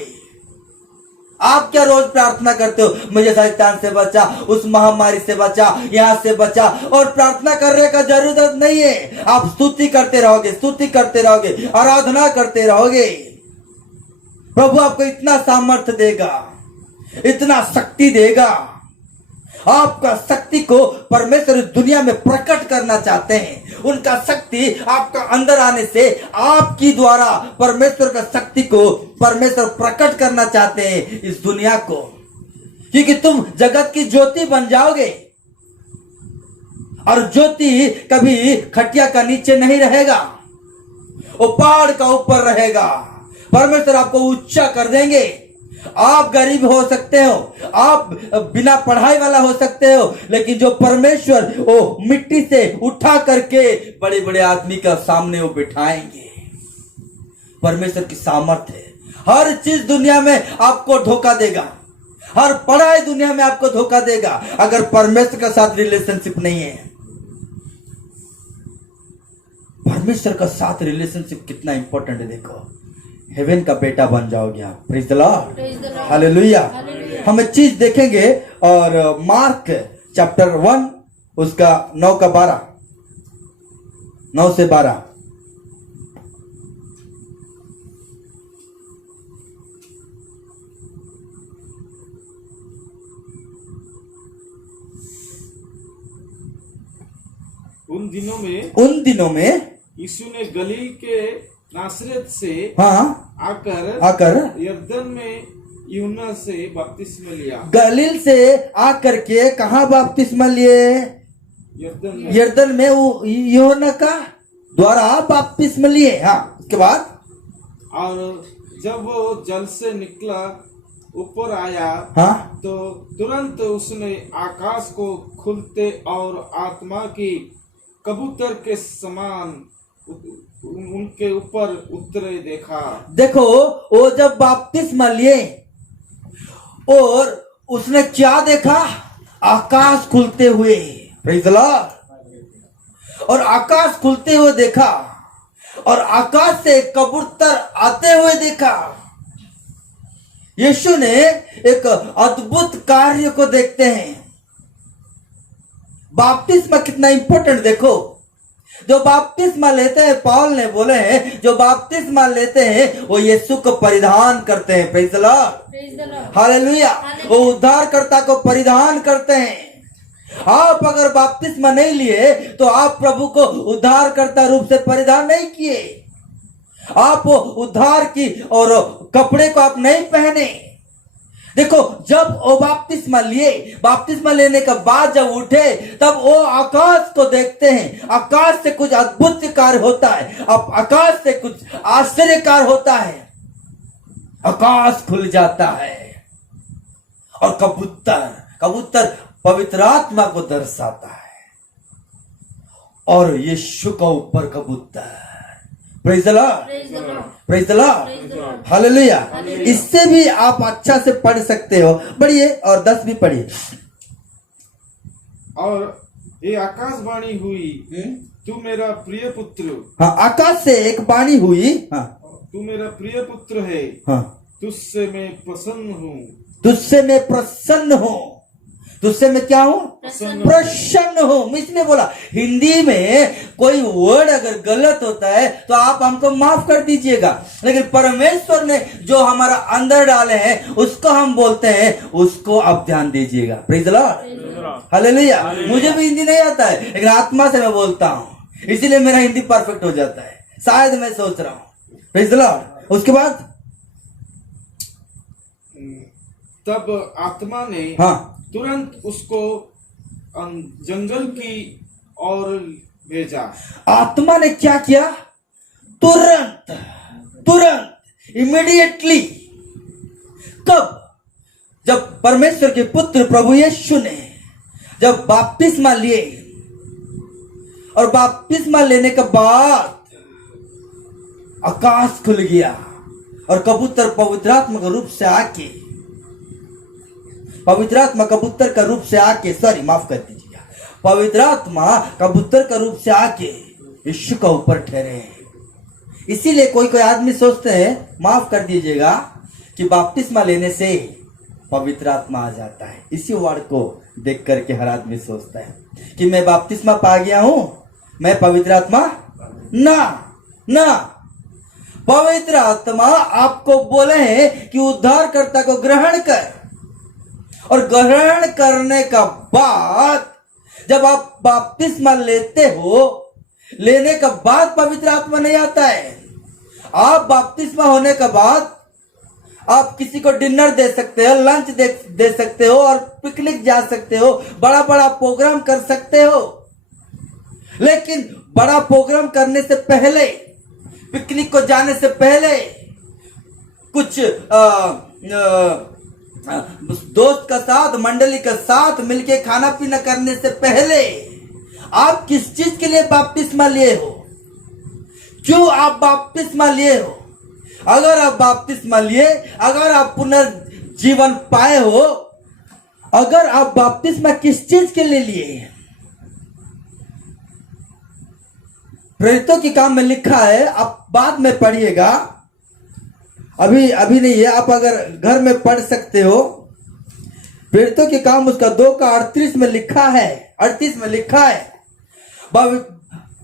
आप क्या रोज प्रार्थना करते हो, मुझे शैतान से बचा, उस महामारी से बचा, यहां से बचा, और प्रार्थना करने का जरूरत नहीं है। आप स्तुति करते रहोगे, स्तुति करते रहोगे, आराधना करते रहोगे। प्रभु आपको इतना सामर्थ्य देगा, इतना शक्ति देगा। आपका शक्ति को परमेश्वर दुनिया में प्रकट करना चाहते हैं। उनका शक्ति आपका अंदर आने से आपकी द्वारा परमेश्वर का शक्ति को परमेश्वर प्रकट करना चाहते हैं इस दुनिया को, क्योंकि तुम जगत की ज्योति बन जाओगे। और ज्योति कभी खटिया का नीचे नहीं रहेगा, वो पहाड़ का ऊपर रहेगा। परमेश्वर आपको ऊंचा कर देंगे। आप गरीब हो सकते हो, आप बिना पढ़ाई वाला हो सकते हो, लेकिन जो परमेश्वर वो मिट्टी से उठा करके बड़े बड़े आदमी का सामने वो बिठाएंगे। परमेश्वर की सामर्थ्य है। हर चीज दुनिया में आपको धोखा देगा, हर पढ़ाई दुनिया में आपको धोखा देगा अगर परमेश्वर के साथ रिलेशनशिप नहीं है। परमेश्वर का साथ रिलेशनशिप कितना इंपॉर्टेंट है। देखो, हेवन का बेटा बन जाओगे आप। Praise the Lord, hallelujah. हम एक चीज देखेंगे, और मार्क चैप्टर 1 उसका 9 का 12, 9 से 12। उन दिनों में यीशु ने गलील के नासरत से हाँ आकर आकर यरदन में यूहन्ना से बपतिस्मा लिया। गलील से आकर के कहाँ बपतिस्मा लिए? यरदन में। यरदन में वो यूहन्ना का द्वारा बपतिस्मा लिए। हाँ, उसके बाद और जब वो जल से निकला ऊपर आया हाँ तो तुरंत उसने आकाश को खुलते और आत्मा की कबूतर के समान उनके ऊपर उतरे देखा। देखो, वो जब बपतिस्मा लिए और उसने क्या देखा? आकाश खुलते हुए। Praise the Lord. और आकाश खुलते हुए देखा और आकाश से कबूतर आते हुए देखा। यीशु ने एक अद्भुत कार्य को देखते हैं। बपतिस्मा कितना इंपॉर्टेंट देखो। जो बपतिस्मा लेते हैं, पौल ने बोले हैं, जो बपतिस्मा लेते हैं वो यीशु को परिधान करते हैं। Praise the Lord, Praise the Lord. Hallelujah. वो उद्धारकर्ता को परिधान करते हैं। आप अगर बपतिस्मा नहीं लिए तो आप प्रभु को उद्धारकर्ता रूप से परिधान नहीं किए। आप उद्धार की और कपड़े को आप नहीं पहने। देखो, जब वो बपतिस्मा लिए, बपतिस्मा लेने के बाद जब उठे तब वो आकाश को देखते हैं। आकाश से कुछ अद्भुत कार्य होता है। अब आकाश से कुछ आश्चर्यकार होता है। आकाश खुल जाता है और कबूतर पवित्र आत्मा को दर्शाता है और यीशु का ऊपर कबूतर। Praise the Lord, Praise the Lord. Praise the Lord, Praise the Lord. Hallelujah. Hallelujah. इससे भी आप अच्छा से पढ़ सकते हो। पढ़िए और 10 भी पढ़िए। और ये आकाशवाणी हुई, तू मेरा प्रिय पुत्र, हाँ, आकाश से एक वाणी हुई। हाँ तू मेरा प्रिय पुत्र है, हाँ, तुझसे मैं प्रसन्न हूँ। तुझसे मैं प्रसन्न हूं। तुझसे मैं क्या हूं? प्रसन्न। प्रसन्न हूं। इसलिए बोला, हिंदी में कोई वर्ड अगर गलत होता है तो आप हमको माफ कर दीजिएगा, लेकिन परमेश्वर ने जो हमारा अंदर डाले हैं उसको हम बोलते हैं, उसको आप ध्यान दीजिएगा। Praise the Lord, hallelujah. मुझे भी हिंदी नहीं आता है, लेकिन आत्मा से मैं बोलता हूं, इसीलिए मेरा हिंदी परफेक्ट हो जाता है। शायद मैं सोच रहा हूं। Praise the Lord. उसके बाद तब आत्मा ने हाँ, तुरंत उसको जंगल की ओर भेजा। आत्मा ने क्या किया? तुरंत इमीडिएटली। कब? जब परमेश्वर के पुत्र प्रभु यीशु ने जब बपतिस्मा लिए और बपतिस्मा लेने के बाद आकाश खुल गया और कबूतर पवित्र आत्मा के रूप से आके, पवित्र आत्मा कबूतर का रूप से आके, सॉरी माफ कर दीजिएगा, पवित्र आत्मा कबूतर का रूप से आके यीशु का ऊपर ठहरे। इसीलिए कोई आदमी सोचते हैं, माफ कर दीजिएगा, कि बपतिस्मा लेने से पवित्र आत्मा आ जाता है। इसी वर्ड को देख करके हर आदमी सोचता है कि मैं बपतिस्मा पा गया हूं, मैं पवित्र आत्मा ना। पवित्र आत्मा आपको बोले हैं कि उद्धारकर्ता को ग्रहण कर, और ग्रहण करने का बाद जब आप बपतिस्मा लेते हो, लेने का बाद पवित्र आत्मा नहीं आता है। आप बपतिस्मा होने के बाद आप किसी को डिनर दे सकते हो, लंच दे सकते हो और पिकनिक जा सकते हो, बड़ा बड़ा प्रोग्राम कर सकते हो। लेकिन बड़ा प्रोग्राम करने से पहले, पिकनिक को जाने से पहले, कुछ दोस्त का साथ, मंडली के साथ मिलके खाना पीना करने से पहले आप किस चीज के लिए बपतिस्मा लिए हो? क्यों आप बपतिस्मा लिए हो? अगर आप बपतिस्मा लिए, अगर आप पुनर्जीवन पाए हो, अगर आप बपतिस्मा किस चीज के लिए लिए? प्रेरितों के काम में लिखा है, आप बाद में पढ़िएगा, अभी नहीं है, आप अगर घर में पढ़ सकते हो। प्रेरितों के काम उसका 2:38 में लिखा है, 38 में लिखा है,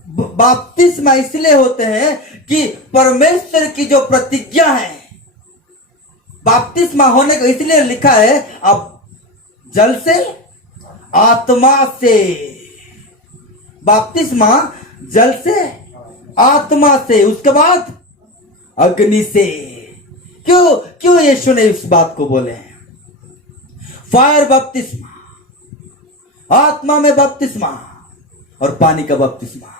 बपतिस्मा इसलिए होते हैं कि परमेश्वर की जो प्रतिज्ञा है, बपतिस्मा होने का इसलिए लिखा है, अब जल से, आत्मा से। बपतिस्मा जल से, आत्मा से, उसके बाद अग्नि से। क्यों क्यों यीशु ने इस बात को बोले हैं? फायर बपतिस्मा, आत्मा में बपतिस्मा और पानी का बपतिस्मा।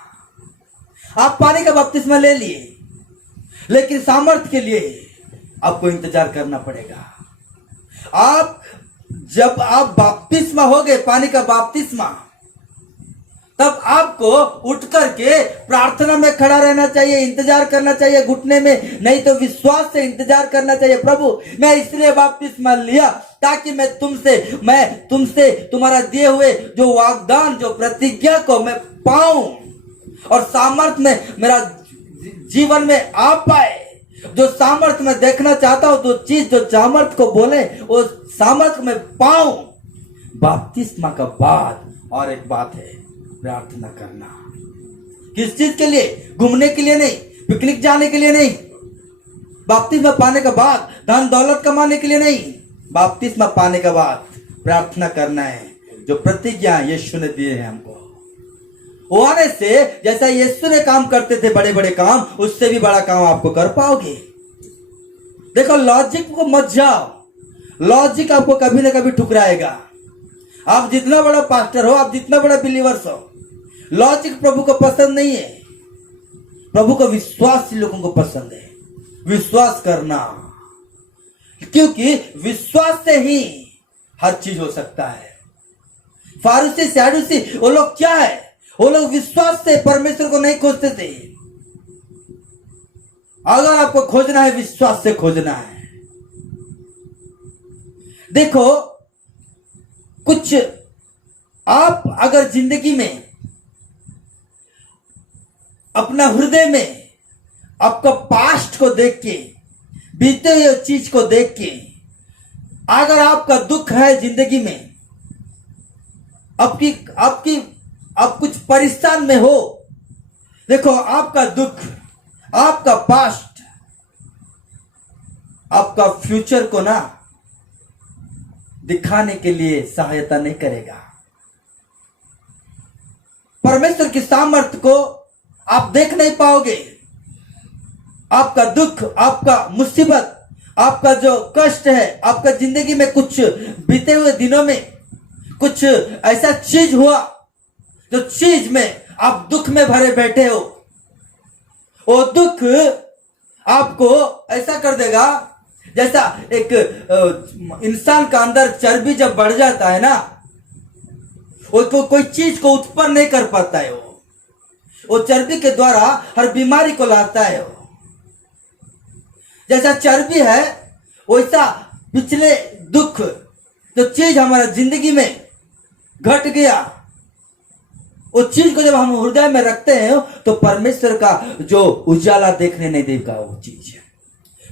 आप पानी का बपतिस्मा ले लिए, लेकिन सामर्थ्य के लिए आपको इंतजार करना पड़ेगा। आप जब आप बपतिस्मा हो गए, पानी का बपतिस्मा, तब आपको उठ करके प्रार्थना में खड़ा रहना चाहिए, इंतजार करना चाहिए घुटने में, नहीं तो विश्वास से इंतजार करना चाहिए। प्रभु, मैं इसलिए बपतिस्मा लिया ताकि मैं तुमसे तुम्हारा दिए हुए जो वाग्दान, जो प्रतिज्ञा को मैं पाऊं और सामर्थ्य में मेरा जीवन में आ पाए। जो सामर्थ्य में देखना चाहता हूं, जो चीज जो सामर्थ्य को बोले वो सामर्थ्य में पाऊं। बपतिस्मा का बाद और एक बात है, प्रार्थना करना। किस चीज के लिए? घूमने के लिए नहीं, पिकनिक जाने के लिए नहीं, बपतिस्मा पाने के बाद धन दौलत कमाने के लिए नहीं, बपतिस्मा पाने के बाद प्रार्थना करना है। जो प्रतिज्ञा यीशु ने दिए हैं हमको, वो आने से जैसा यीशु ने काम करते थे बड़े बड़े काम, उससे भी बड़ा काम आपको कर पाओगे। देखो, लॉजिक को मत जाओ, लॉजिक आपको कभी ना कभी ठुकराएगा। आप जितना बड़ा पास्टर हो, आप जितना बड़ा बिलीवर्स हो, लॉजिक प्रभु को पसंद नहीं है। प्रभु को विश्वासी लोगों को पसंद है, विश्वास करना, क्योंकि विश्वास से ही हर चीज हो सकता है। फारूसी सैडूसी वो लोग क्या है? वो लोग विश्वास से परमेश्वर को नहीं खोजते थे। अगर आपको खोजना है, विश्वास से खोजना है। देखो, कुछ आप अगर जिंदगी में अपना हृदय में आपका पास्ट को देख के, बीते हुए चीज को देख के, अगर आपका दुख है जिंदगी में, आप कुछ परेशान में हो, देखो, आपका दुख, आपका पास्ट आपका फ्यूचर को ना दिखाने के लिए सहायता नहीं करेगा। परमेश्वर की सामर्थ्य को आप देख नहीं पाओगे। आपका दुख, आपका मुसीबत, आपका जो कष्ट है, आपका जिंदगी में कुछ बीते हुए दिनों में कुछ ऐसा चीज हुआ जो चीज में आप दुख में भरे बैठे हो, वो दुख आपको ऐसा कर देगा जैसा एक इंसान का अंदर चर्बी जब बढ़ जाता है ना, वो कोई चीज को उत्पन्न नहीं कर पाता है। वो चर्बी के द्वारा हर बीमारी को लाता है। जैसा चर्बी है, वैसा पिछले दुख जो चीज हमारा जिंदगी में घट गया, वो चीज को जब हम हृदय में रखते हैं तो परमेश्वर का जो उजाला देखने नहीं देगा वो चीज,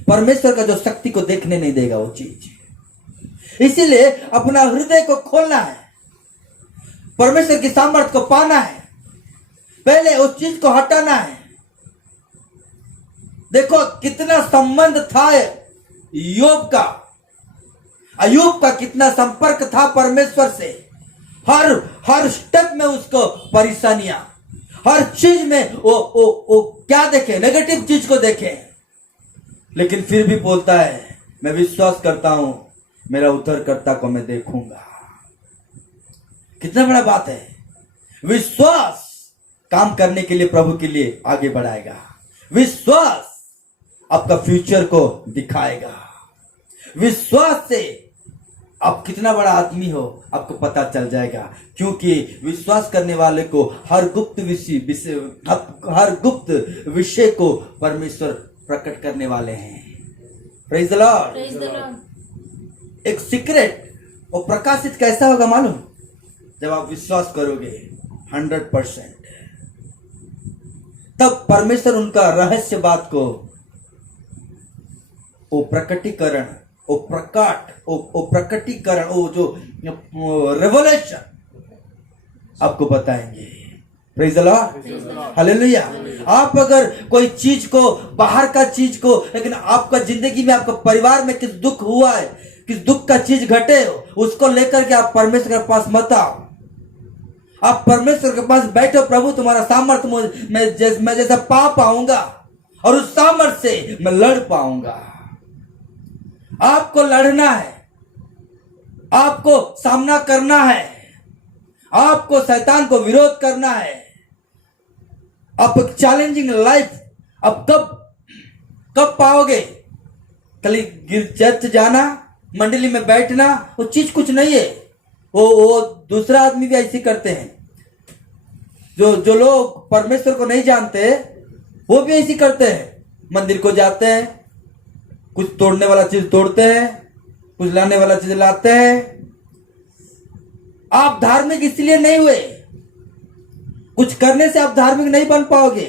परमेश्वर का जो शक्ति को देखने नहीं देगा वो चीज। इसीलिए अपना हृदय को खोलना है, परमेश्वर की सामर्थ्य को पाना है, पहले उस चीज को हटाना है। देखो कितना संबंध था योग का, अयूब का कितना संपर्क था परमेश्वर से। हर स्टेप में उसको परेशानियां, हर चीज में वो क्या देखे, नेगेटिव चीज को देखे, लेकिन फिर भी बोलता है मैं विश्वास करता हूं, मेरा उद्धारकर्ता को मैं देखूंगा। कितना बड़ा बात है। विश्वास काम करने के लिए, प्रभु के लिए आगे बढ़ाएगा। विश्वास आपका फ्यूचर को दिखाएगा। विश्वास से आप कितना बड़ा आदमी हो आपको पता चल जाएगा, क्योंकि विश्वास करने वाले को हर गुप्त विषय को परमेश्वर प्रकट करने वाले हैं। Praise the Lord. एक सीक्रेट वो प्रकाशित कैसा होगा मालूम? जब आप विश्वास करोगे 100%, तब परमेश्वर उनका रहस्य बात को, वो प्रकटीकरण, वो प्रकटीकरण, वो जो रेवलेशन आपको बताएंगे। Praise the Lord, hallelujah. आप अगर कोई चीज को, बाहर का चीज को, लेकिन आपका जिंदगी में, आपका परिवार में किस दुख हुआ है, किस दुख का चीज घटे, उसको लेकर के आप परमेश्वर के पास मत आओ। आप परमेश्वर के पास बैठो, प्रभु तुम्हारा सामर्थ्य मैं जैसा पा पाऊंगा, और उस सामर्थ से मैं लड़ पाऊंगा। आपको लड़ना है, आपको सामना करना है, आपको शैतान को विरोध करना है। आप एक चैलेंजिंग लाइफ अब कब पाओगे? कल चर्च जाना, मंडली में बैठना, वो चीज कुछ नहीं है। वो दूसरा आदमी भी ऐसे करते हैं। जो लोग परमेश्वर को नहीं जानते वो भी ऐसे करते हैं। मंदिर को जाते हैं, कुछ तोड़ने वाला चीज तोड़ते हैं, कुछ लाने वाला चीज लाते हैं। आप धार्मिक इसलिए नहीं हुए, कुछ करने से आप धार्मिक नहीं बन पाओगे।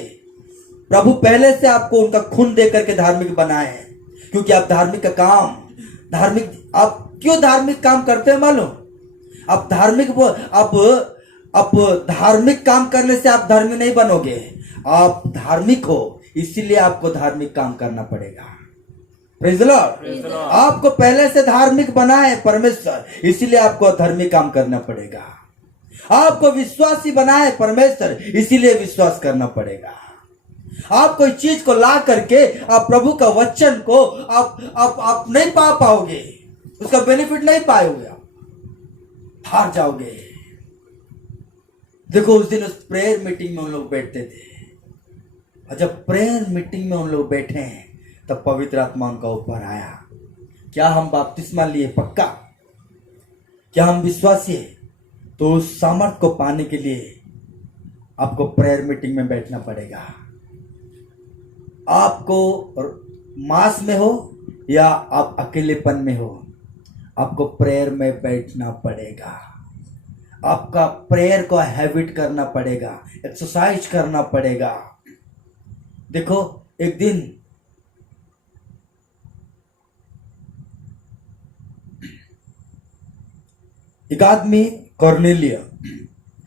प्रभु पहले से आपको उनका खून दे करके धार्मिक बनाए हैं, क्योंकि आप धार्मिक आप क्यों धार्मिक काम करते हैं मालूम? आप धार्मिक काम करने से आप धर्मी नहीं बनोगे। आप धार्मिक हो, इसीलिए आपको धार्मिक काम करना पड़ेगा। Praise the Lord. आपको पहले से धार्मिक बना है परमेश्वर, इसीलिए आपको धार्मिक काम करना पड़ेगा। आपको विश्वासी बना है परमेश्वर, इसीलिए विश्वास करना पड़ेगा। आप कोई चीज को ला करके आप प्रभु का वचन को आप नहीं पा पाओगे, उसका बेनिफिट नहीं पाओगे, हार जाओगे। देखो उस दिन उस प्रेयर मीटिंग में उन लोग बैठते थे, और जब प्रेयर मीटिंग में उन लोग बैठे हैं तब पवित्र आत्मा उनका ऊपर आया। क्या हम बपतिस्मा लिए? पक्का। क्या हम विश्वासी है? तो उस सामर्थ को पाने के लिए आपको प्रेयर मीटिंग में बैठना पड़ेगा। आपको मास में हो या आप अकेलेपन में हो, आपको प्रेयर में बैठना पड़ेगा। आपका प्रेयर को हैबिट करना पड़ेगा, एक्सरसाइज करना पड़ेगा। देखो एक दिन एक आदमी कॉर्नेलिया,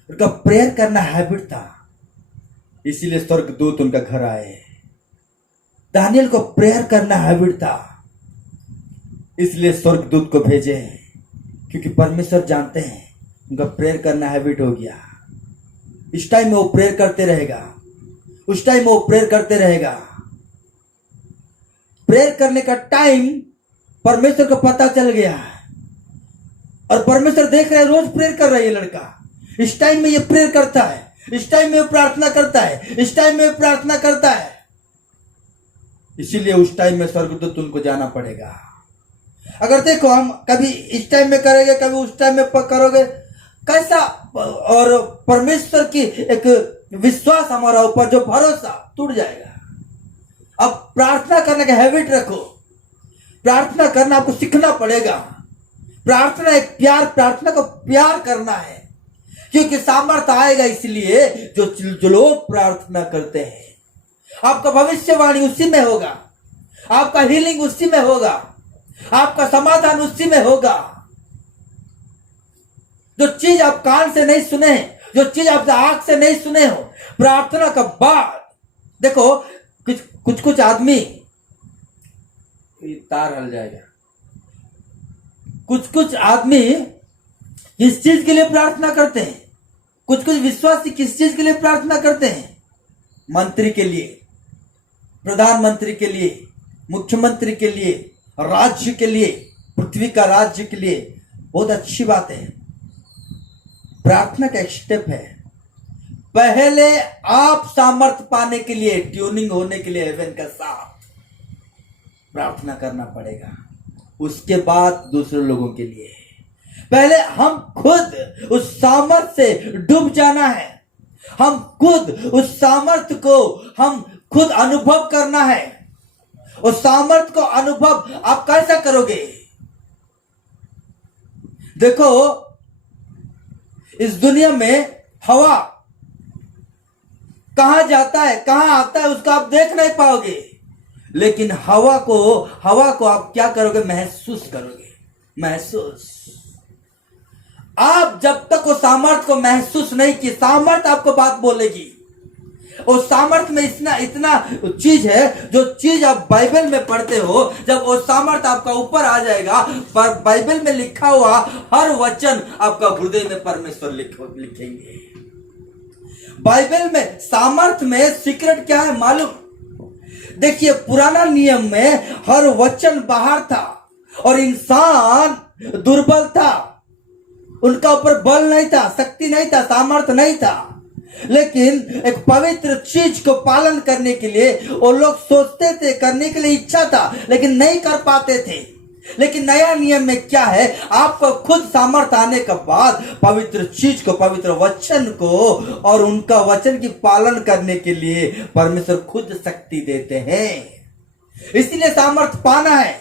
उनका प्रेयर करना हैबिट था, इसीलिए स्वर्गदूत उनका घर आए। दानियल को प्रेयर करना हैबिट था, इसलिए स्वर्गदूत को भेजे, क्योंकि परमेश्वर जानते हैं उनका प्रेयर करना हैबिट हो गया। इस टाइम में वो प्रेयर करते रहेगा, उस टाइम में वो प्रेयर करते रहेगा। प्रेयर करने का टाइम परमेश्वर को पता चल गया, और परमेश्वर देख रहे हैं रोज प्रेयर कर रहा है ये लड़का। इस टाइम में ये प्रेयर करता है, इस टाइम में वो प्रार्थना करता है, इस टाइम में प्रार्थना करता है। इसीलिए उस टाइम में स्वर्गदूत उनको जाना पड़ेगा। अगर देखो हम कभी इस टाइम में करेंगे, कभी उस टाइम में करोगे, कैसा? और परमेश्वर की एक विश्वास हमारा ऊपर, जो भरोसा टूट जाएगा। अब प्रार्थना करने का हैबिट रखो, प्रार्थना करना आपको सीखना पड़ेगा। प्रार्थना एक प्यार, प्रार्थना को प्यार करना है, क्योंकि सामर्थ्य आएगा इसलिए जो लोग प्रार्थना करते हैं। आपका भविष्यवाणी उसी में होगा, आपका हीलिंग उसी में होगा, आपका समाधान उसी में होगा। जो चीज आप कान से नहीं सुने हैं, जो चीज आप आंख से नहीं सुने हो, प्रार्थना का बाद देखो कुछ आदमी, तार हल जाएगा, कुछ आदमी किस चीज के लिए प्रार्थना करते हैं, कुछ विश्वासी किस चीज के लिए प्रार्थना करते हैं? मंत्री के लिए, प्रधानमंत्री के लिए, मुख्यमंत्री के लिए, राज्य के लिए, पृथ्वी का राज्य के लिए। बहुत अच्छी बात है। प्रार्थना का एक स्टेप है, पहले आप सामर्थ्य पाने के लिए, ट्यूनिंग होने के लिए हेवन का साथ प्रार्थना करना पड़ेगा। उसके बाद दूसरे लोगों के लिए। पहले हम खुद उस सामर्थ्य से डूब जाना है, हम खुद उस सामर्थ्य को हम खुद अनुभव करना है। उस सामर्थ्य को अनुभव आप कैसा करोगे? देखो इस दुनिया में हवा कहां जाता है, कहां आता है, उसका आप देख नहीं पाओगे, लेकिन हवा को आप क्या करोगे? महसूस करोगे। महसूस। आप जब तक वो सामर्थ्य को महसूस नहीं की, सामर्थ्य आपको बात बोलेगी। उस सामर्थ्य में इतना चीज है, जो चीज आप बाइबल में पढ़ते हो, जब वो सामर्थ्य आपका ऊपर आ जाएगा, पर बाइबल में लिखा हुआ हर वचन आपका हृदय में परमेश्वर लिखेंगे। बाइबल में सामर्थ्य में सीक्रेट क्या है मालूम? देखिए पुराना नियम में हर वचन बाहर था और इंसान दुर्बल था, उनका ऊपर बल नहीं था, शक्ति नहीं था, सामर्थ्य नहीं था। लेकिन एक पवित्र चीज को पालन करने के लिए वो लोग सोचते थे, करने के लिए इच्छा था, लेकिन नहीं कर पाते थे। लेकिन नया नियम में क्या है, आपको खुद सामर्थ्य आने के बाद पवित्र चीज को, पवित्र वचन को और उनका वचन की पालन करने के लिए परमेश्वर खुद शक्ति देते हैं। इसीलिए सामर्थ्य पाना है,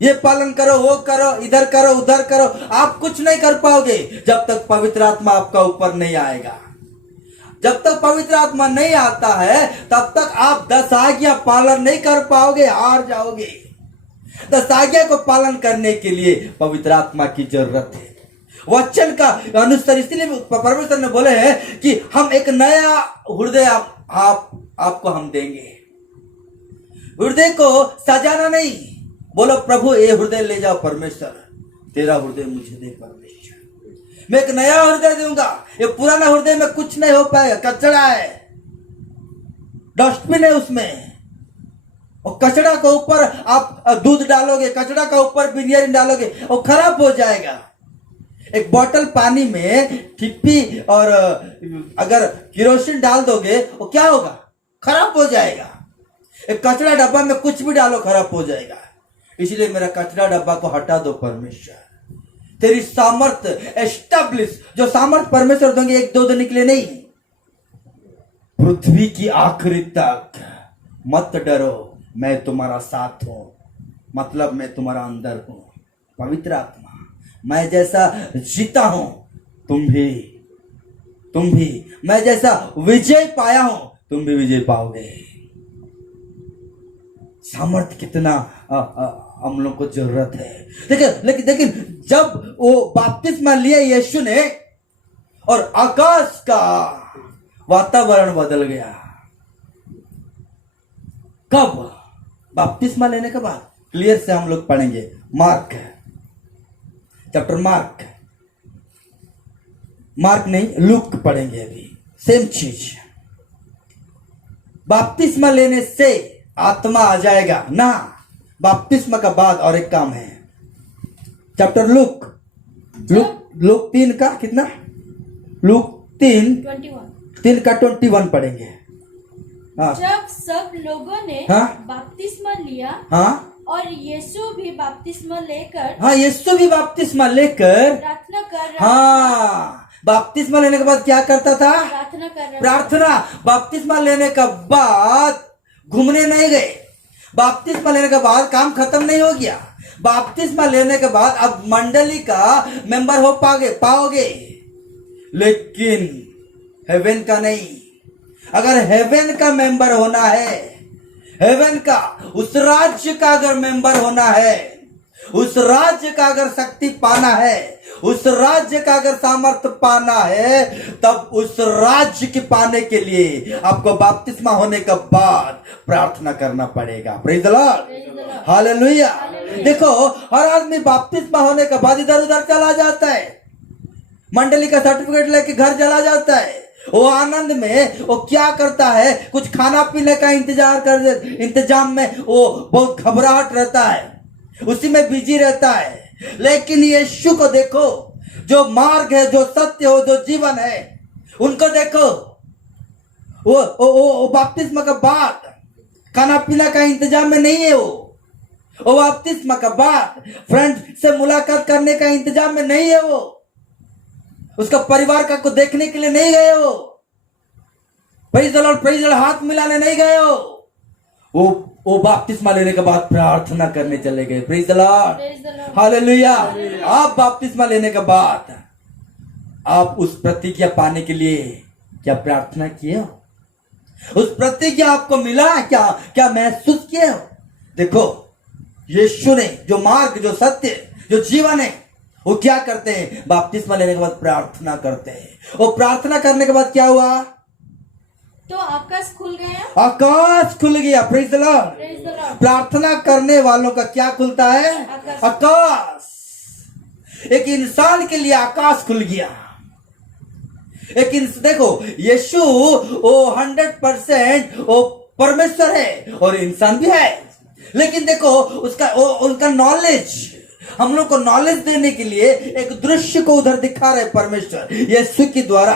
ये पालन करो, वो करो, इधर करो, उधर करो, आप कुछ नहीं कर पाओगे जब तक पवित्र आत्मा आपका ऊपर नहीं आएगा। जब तक पवित्र आत्मा नहीं आता है तब तक आप 10 आज्ञा पालन नहीं कर पाओगे, हार जाओगे। 10 आज्ञा को पालन करने के लिए पवित्र आत्मा की जरूरत है, वचन का अनुसार। इसलिए परमेश्वर ने बोले हैं कि हम एक नया हृदय आपको हम देंगे। हृदय को सजाना नहीं, बोलो प्रभु ये हृदय ले जाओ परमेश्वर, तेरा हृदय मुझे दे परमेश्वर, मैं एक नया हृदय दूंगा। ये पुराना हृदय में कुछ नहीं हो पाएगा, कचरा है, डस्टबिन है उसमें। और कचड़ा के ऊपर आप दूध डालोगे, कचड़ा के ऊपर विनेगर डालोगे, वो खराब हो जाएगा। एक बोतल पानी में ठिप्पी और अगर केरोसिन डाल दोगे वो क्या होगा, खराब हो जाएगा। एक कचरा डब्बा में कुछ भी डालो खराब हो जाएगा। इसलिए मेरा कचरा डब्बा को हटा दो परमेश्वर, तेरी सामर्थ्य एस्टैब्लिश, जो सामर्थ्य परमेश्वर देंगे 1-2 दिन के लिए नहीं, पृथ्वी की आखिरी तक। मत डरो, मैं तुम्हारा साथ हूं, मतलब मैं तुम्हारा अंदर हूं। पवित्र आत्मा, मैं जैसा जीता हूं तुम भी, मैं जैसा विजय पाया हूं तुम भी विजय पाओगे। सामर्थ्य कितना हम लोग को जरूरत है। लेकिन जब वो बपतिस्मा लिया यीशु ने और आकाश का वातावरण बदल गया। कब? बपतिस्मा लेने के बाद। क्लियर से हम लोग पढ़ेंगे मार्क चैप्टर, मार्क नहीं लूक पढ़ेंगे अभी। सेम चीज, बपतिस्मा लेने से आत्मा आ जाएगा ना, बपतिस्मा का बाद और एक काम है। चैप्टर लूक 3 का कितना, लूक 3 का 21 पढ़ेंगे। हाँ। जब सब लोगों ने बपतिस्मा लिया, हाँ, और यीशु भी बपतिस्मा लेकर, हाँ, यीशु भी बपतिस्मा लेकर प्रार्थना कर रहा, हाँ, बपतिस्मा लेने के बाद क्या करता था, प्रार्थना कर रहा, प्रार्थना। बपतिस्मा लेने के बाद घूमने नहीं गए, बपतिस्मा लेने के बाद काम खत्म नहीं हो गया। बपतिस्मा लेने के बाद अब मंडली का मेंबर हो पाओगे, लेकिन हेवन का नहीं। अगर हेवन का मेंबर होना है, हेवन का, उस राज्य का अगर मेंबर होना है, उस राज्य का अगर शक्ति पाना है, उस राज्य का अगर सामर्थ्य पाना है, तब उस राज्य के पाने के लिए आपको बपतिस्मा होने के बाद प्रार्थना करना पड़ेगा। Praise the Lord, hallelujah. देखो हर आदमी बपतिस्मा होने के बाद इधर उधर चला जाता है, मंडली का सर्टिफिकेट लेके घर चला जाता है। वो आनंद में वो क्या करता है, कुछ खाना पीने का इंतजाम में वो बहुत घबराहट रहता है, उसी में बिजी रहता है। लेकिन यीशु को देखो, जो मार्ग है, जो सत्य हो, जो जीवन है, उनको देखो। वो बपतिस्मा का बाद खाना पीना का इंतजाम में नहीं है। वो बपतिस्मा का बाद फ्रेंड से मुलाकात करने का इंतजाम में नहीं है। वो उसका परिवार का को देखने के लिए नहीं गए हो, प्रेज़ द लॉर्ड हाथ मिलाने नहीं गए हो। वो बपतिस्मा लेने के बाद प्रार्थना करने चले गए। Praise the Lord, hallelujah. आप बपतिस्मा लेने के बाद आप उस प्रतिज्ञा पाने के लिए क्या प्रार्थना किए हो? उस प्रतिज्ञा आपको मिला क्या महसूस किए हो? देखो यीशु ने जो मार्ग, जो सत्य, जो जीवन है, वो क्या करते हैं, बपतिस्मा लेने के बाद प्रार्थना करते हैं। और प्रार्थना करने के बाद क्या हुआ, तो आकाश खुल गया, आकाश खुल गया। Praise the Lord. प्रार्थना करने वालों का क्या खुलता है, आकाश। एक इंसान के लिए आकाश खुल गया। देखो यीशु वो 100% वो परमेश्वर है और इंसान भी है। लेकिन देखो उनका नॉलेज, हम लोग को नॉलेज देने के लिए एक दृश्य को उधर दिखा रहे परमेश्वर यीशु के द्वारा।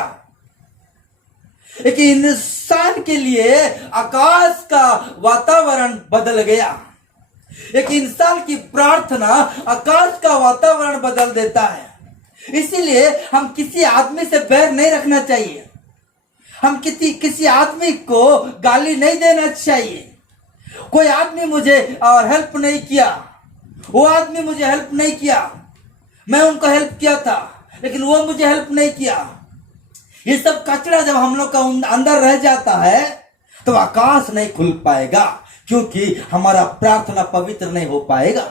एक इंसान के लिए आकाश का वातावरण बदल गया। एक इंसान की प्रार्थना आकाश का वातावरण बदल देता है। इसीलिए हम किसी आदमी से बैर नहीं रखना चाहिए। हम किसी आदमी को गाली नहीं देना चाहिए। कोई आदमी मुझे हेल्प नहीं किया, वो आदमी मुझे हेल्प नहीं किया, मैं उनको हेल्प किया था लेकिन वो मुझे हेल्प नहीं किया। ये सब कचरा जब हम लोग का अंदर रह जाता है तो आकाश नहीं खुल पाएगा, क्योंकि हमारा प्रार्थना पवित्र नहीं हो पाएगा।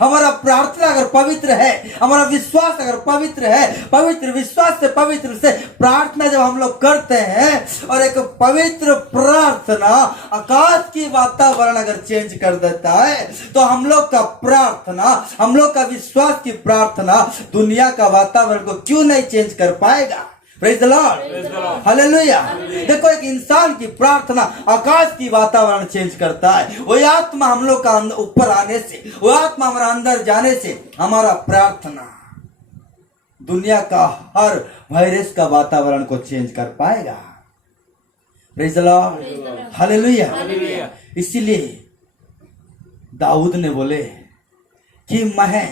हमारा प्रार्थना अगर पवित्र है, हमारा विश्वास अगर पवित्र है, पवित्र विश्वास से पवित्र से प्रार्थना जब हम लोग करते हैं और एक पवित्र प्रार्थना आकाश की वातावरण अगर चेंज कर देता है तो हम लोग का प्रार्थना, हम लोग का विश्वास की प्रार्थना दुनिया का वातावरण को क्यों नहीं चेंज कर पाएगा। Praise the Lord, hallelujah. देखो एक इंसान की प्रार्थना आकाश की वातावरण चेंज करता है। वो आत्मा हम लोग का ऊपर आने से, वो आत्मा हमारा अंदर जाने से हमारा प्रार्थना दुनिया का हर वायरस का वातावरण को चेंज कर पाएगा। Praise the Lord, hallelujah. इसीलिए दाऊद ने बोले कि मैं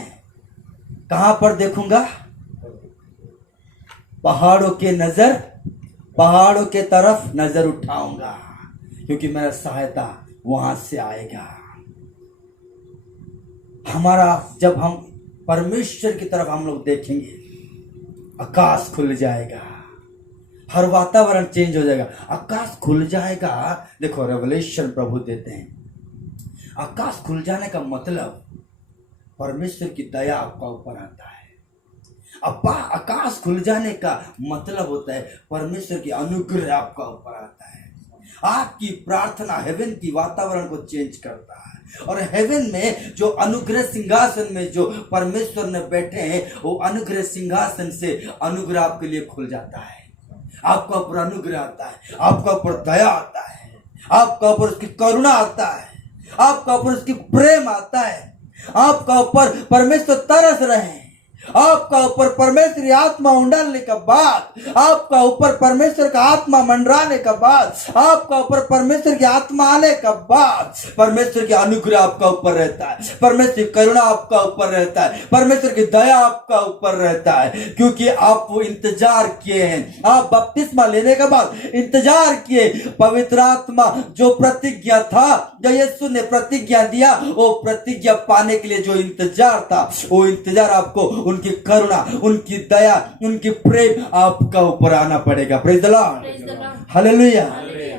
कहां पर देखूंगा, पहाड़ों के तरफ नजर उठाऊंगा, क्योंकि मेरा सहायता वहां से आएगा। हमारा जब हम परमेश्वर की तरफ हम लोग देखेंगे, आकाश खुल जाएगा, हर वातावरण चेंज हो जाएगा, आकाश खुल जाएगा। देखो रेवलेशन प्रभु देते हैं, आकाश खुल जाने का मतलब परमेश्वर की दया आपका ऊपर आता है। आकाश खुल जाने का मतलब होता है परमेश्वर की अनुग्रह आपका ऊपर आता है। आपकी प्रार्थना हेवन की वातावरण को चेंज करता है, और हेवन में जो अनुग्रह सिंहासन में जो परमेश्वर ने बैठे हैं, वो अनुग्रह सिंहासन से अनुग्रह आपके लिए खुल जाता है। आपका ऊपर अनुग्रह आता है, आपका ऊपर दया आता है, आपका ऊपर उसकी करुणा आता है, आपका ऊपर उसकी प्रेम आता है, आपका ऊपर परमेश्वर तरस रहे हैं, आपका ऊपर परमेश्वरी आत्मा उंडालने के बाद, आपका ऊपर परमेश्वर का आत्मा मंडराने के बाद, आपका ऊपर परमेश्वर की आत्मा आने के बाद परमेश्वर की अनुग्रह आपका ऊपर रहता है, परमेश्वर की करुणा आपका ऊपर रहता है, परमेश्वर की दया आपका ऊपर रहता है, क्योंकि आप वो इंतजार किए हैं। आप बपतिस्मा लेने के बाद इंतजार किए। पवित्र आत्मा जो प्रतिज्ञा था, जो यीशु ने प्रतिज्ञा दिया, वो प्रतिज्ञा पाने के लिए जो इंतजार था, वो इंतजार आपको उनकी करुणा, उनकी दया, उनकी प्रेम आपका ऊपर आना पड़ेगा। Praise the Lord, hallelujah,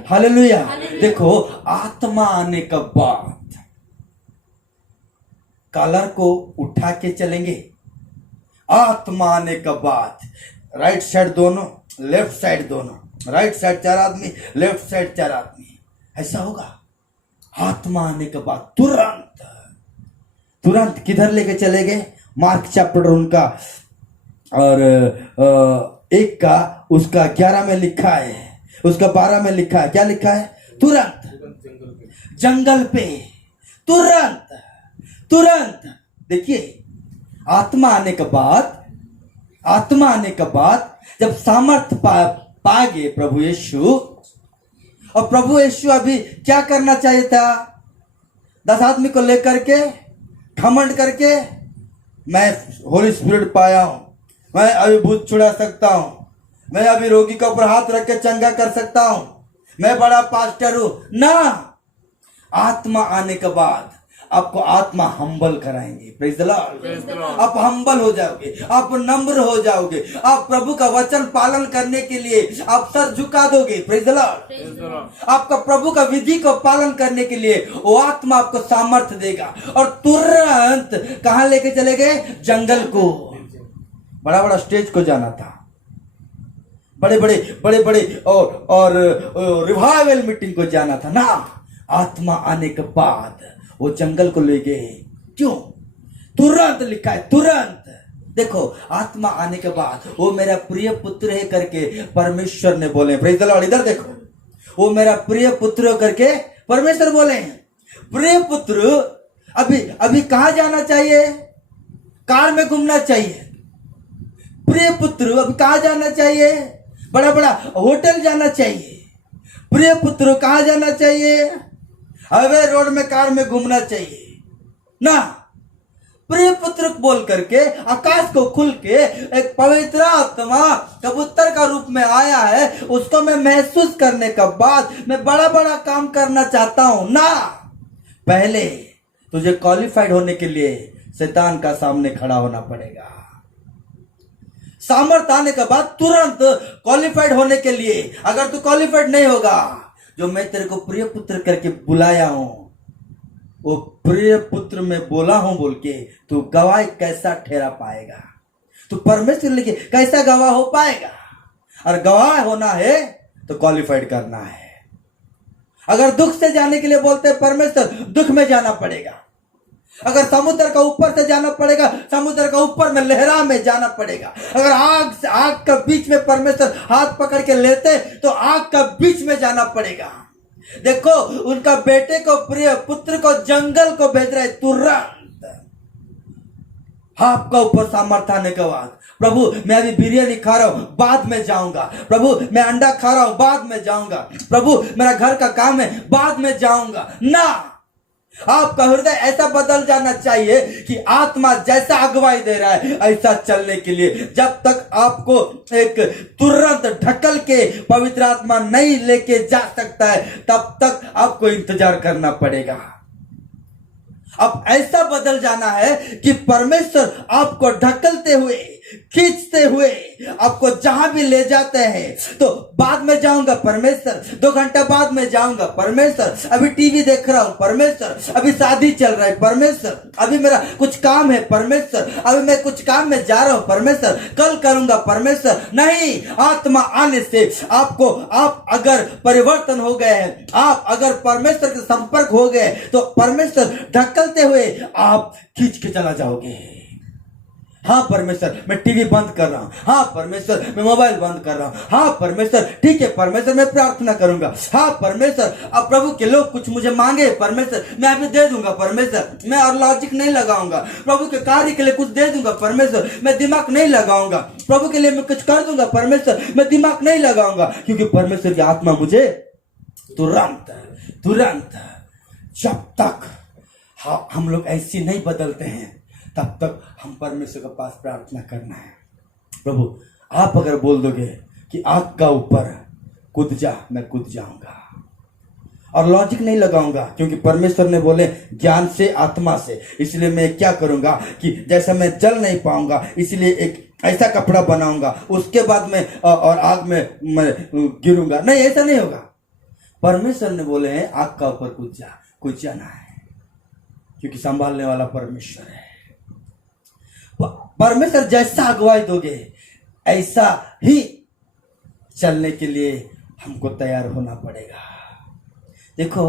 hallelujah. देखो आत्मा आने के बाद कॉलर को उठा के चलेंगे। आत्मा आने के बाद राइट साइड दोनों, लेफ्ट साइड दोनों, राइट साइड 4 आदमी, लेफ्ट साइड 4 आदमी, ऐसा होगा। आत्मा आने के बाद तुरंत किधर लेके चले गए? मार्क चैप्टर उनका और 1 का उसका 11 में लिखा है, उसका 12 में लिखा है। क्या लिखा है? तुरंत जंगल पे, तुरंत। देखिए आत्मा आने के बाद जब सामर्थ पा गए प्रभु यीशु, और प्रभु यीशु अभी क्या करना चाहिए था? 10 आदमी को लेकर के घमंड करके, मैं होली स्पिरिट पाया हूं, मैं अभी भूत छुड़ा सकता हूं, मैं अभी रोगी के ऊपर हाथ रख के चंगा कर सकता हूं, मैं बड़ा पास्टर हूं ना। आत्मा आने के बाद आपको आत्मा हम्बल कराएंगे। Praise the Lord. आप हम्बल हो जाओगे, आप नम्र हो जाओगे, आप प्रभु का वचन पालन करने के लिए आप सर झुका दोगे। Praise the Lord. आपका प्रभु का विधि को पालन करने के लिए वो आत्मा आपको सामर्थ्य देगा। और तुरंत कहां लेके चले गए? जंगल को। बड़ा बड़ा स्टेज को जाना था, बड़े बड़े और रिवाइवल मीटिंग को जाना था ना। आत्मा आने के बाद वो जंगल को ले गए। क्यों? तुरंत लिखा है, तुरंत। देखो आत्मा आने के बाद वो मेरा प्रिय पुत्र है करके परमेश्वर ने बोले। Praise the Lord. इधर देखो, वो मेरा प्रिय पुत्र करके परमेश्वर बोले हैं। प्रिय पुत्र अभी अभी कहाँ जाना चाहिए? कार में घूमना चाहिए। प्रिय पुत्र अभी कहाँ जाना चाहिए? बड़ा बड़ा होटल जाना चाहिए। प्रिय पुत्र कहाँ जाना चाहिए? हाईवे रोड में कार में घूमना चाहिए ना। प्रिय पुत्र बोल करके आकाश को खुल के एक पवित्र आत्मा कबूतर का रूप में आया है, उसको मैं महसूस करने के बाद मैं बड़ा बड़ा काम करना चाहता हूं ना। पहले तुझे क्वालिफाइड होने के लिए शैतान का सामने खड़ा होना पड़ेगा। सामर्थ आने के बाद तुरंत क्वालिफाइड होने के लिए, अगर तू क्वालिफाइड नहीं होगा, जो मैं तेरे को प्रिय पुत्र करके बुलाया हूं, वो प्रिय पुत्र में बोला हूं बोल के तू गवाह कैसा ठहरा पाएगा? तू परमेश्वर लेके कैसा गवाह हो पाएगा? और गवाह होना है तो क्वालिफाइड करना है। अगर दुख से जाने के लिए बोलते हैं परमेश्वर, दुख में जाना पड़ेगा। अगर समुद्र का ऊपर से जाना पड़ेगा, समुद्र का ऊपर में लहरा में जाना पड़ेगा। अगर आग का बीच में परमेश्वर हाथ पकड़ के लेते तो आग का बीच में जाना पड़ेगा। देखो, उनका बेटे को, प्रिय पुत्र को जंगल को भेज रहे तुरंत। आपका ऊपर सामर्थ्य आने के बाद, प्रभु मैं अभी बिरयानी खा रहा हूं, बाद में जाऊंगा। प्रभु मैं अंडा खा रहा हूं, बाद में जाऊंगा। प्रभु मेरा घर का काम है, बाद में जाऊंगा ना। आपका हृदय ऐसा बदल जाना चाहिए कि आत्मा जैसा अगुवाई दे रहा है ऐसा चलने के लिए। जब तक आपको एक तुरंत ढकल के पवित्र आत्मा नहीं लेके जा सकता है, तब तक आपको इंतजार करना पड़ेगा। अब ऐसा बदल जाना है कि परमेश्वर आपको ढकलते हुए, खींचते हुए आपको जहां भी ले जाते हैं। तो बाद में जाऊंगा परमेश्वर, 2 घंटा बाद में जाऊंगा परमेश्वर, अभी टीवी देख रहा हूं परमेश्वर, अभी शादी चल रहा है परमेश्वर, अभी मेरा कुछ काम है परमेश्वर, अभी मैं कुछ काम में जा रहा हूं परमेश्वर, कल करूंगा परमेश्वर। नहीं, आत्मा आने से आपको, आप अगर परिवर्तन हो गए हैं, आप अगर परमेश्वर के संपर्क हो गए, तो परमेश्वर ढकलते हुए आप खींच के चला जाओगे। हाँ परमेश्वर मैं टीवी बंद कर रहा हूँ, हाँ परमेश्वर मैं मोबाइल बंद कर रहा हूँ, हाँ परमेश्वर ठीक है परमेश्वर मैं प्रार्थना करूंगा, हाँ परमेश्वर अब प्रभु के लोग कुछ मुझे मांगे परमेश्वर मैं अभी दे दूंगा परमेश्वर, मैं और लॉजिक नहीं लगाऊंगा, प्रभु के कार्य के लिए कुछ दे दूंगा परमेश्वर, मैं दिमाग नहीं लगाऊंगा, प्रभु के लिए मैं कुछ कर दूंगा परमेश्वर, मैं दिमाग नहीं लगाऊंगा, क्योंकि परमेश्वर की आत्मा मुझे तुरंत जब तक हम लोग ऐसी नहीं बदलते हैं तब तक हम परमेश्वर के पास प्रार्थना करना है। प्रभु आप अगर बोल दोगे कि आग का ऊपर कूद जा, मैं कूद जाऊंगा और लॉजिक नहीं लगाऊंगा, क्योंकि परमेश्वर ने बोले ज्ञान से आत्मा से, इसलिए मैं क्या करूंगा कि जैसा मैं चल नहीं पाऊंगा इसलिए एक ऐसा कपड़ा बनाऊंगा, उसके बाद में और आग में मैं गिरूंगा। नहीं, ऐसा नहीं होगा। परमेश्वर ने बोले हैं आग का ऊपर कूद जाना है, क्योंकि संभालने वाला परमेश्वर है। परमेश्वर जैसा अगुवाई दोगे ऐसा ही चलने के लिए हमको तैयार होना पड़ेगा। देखो,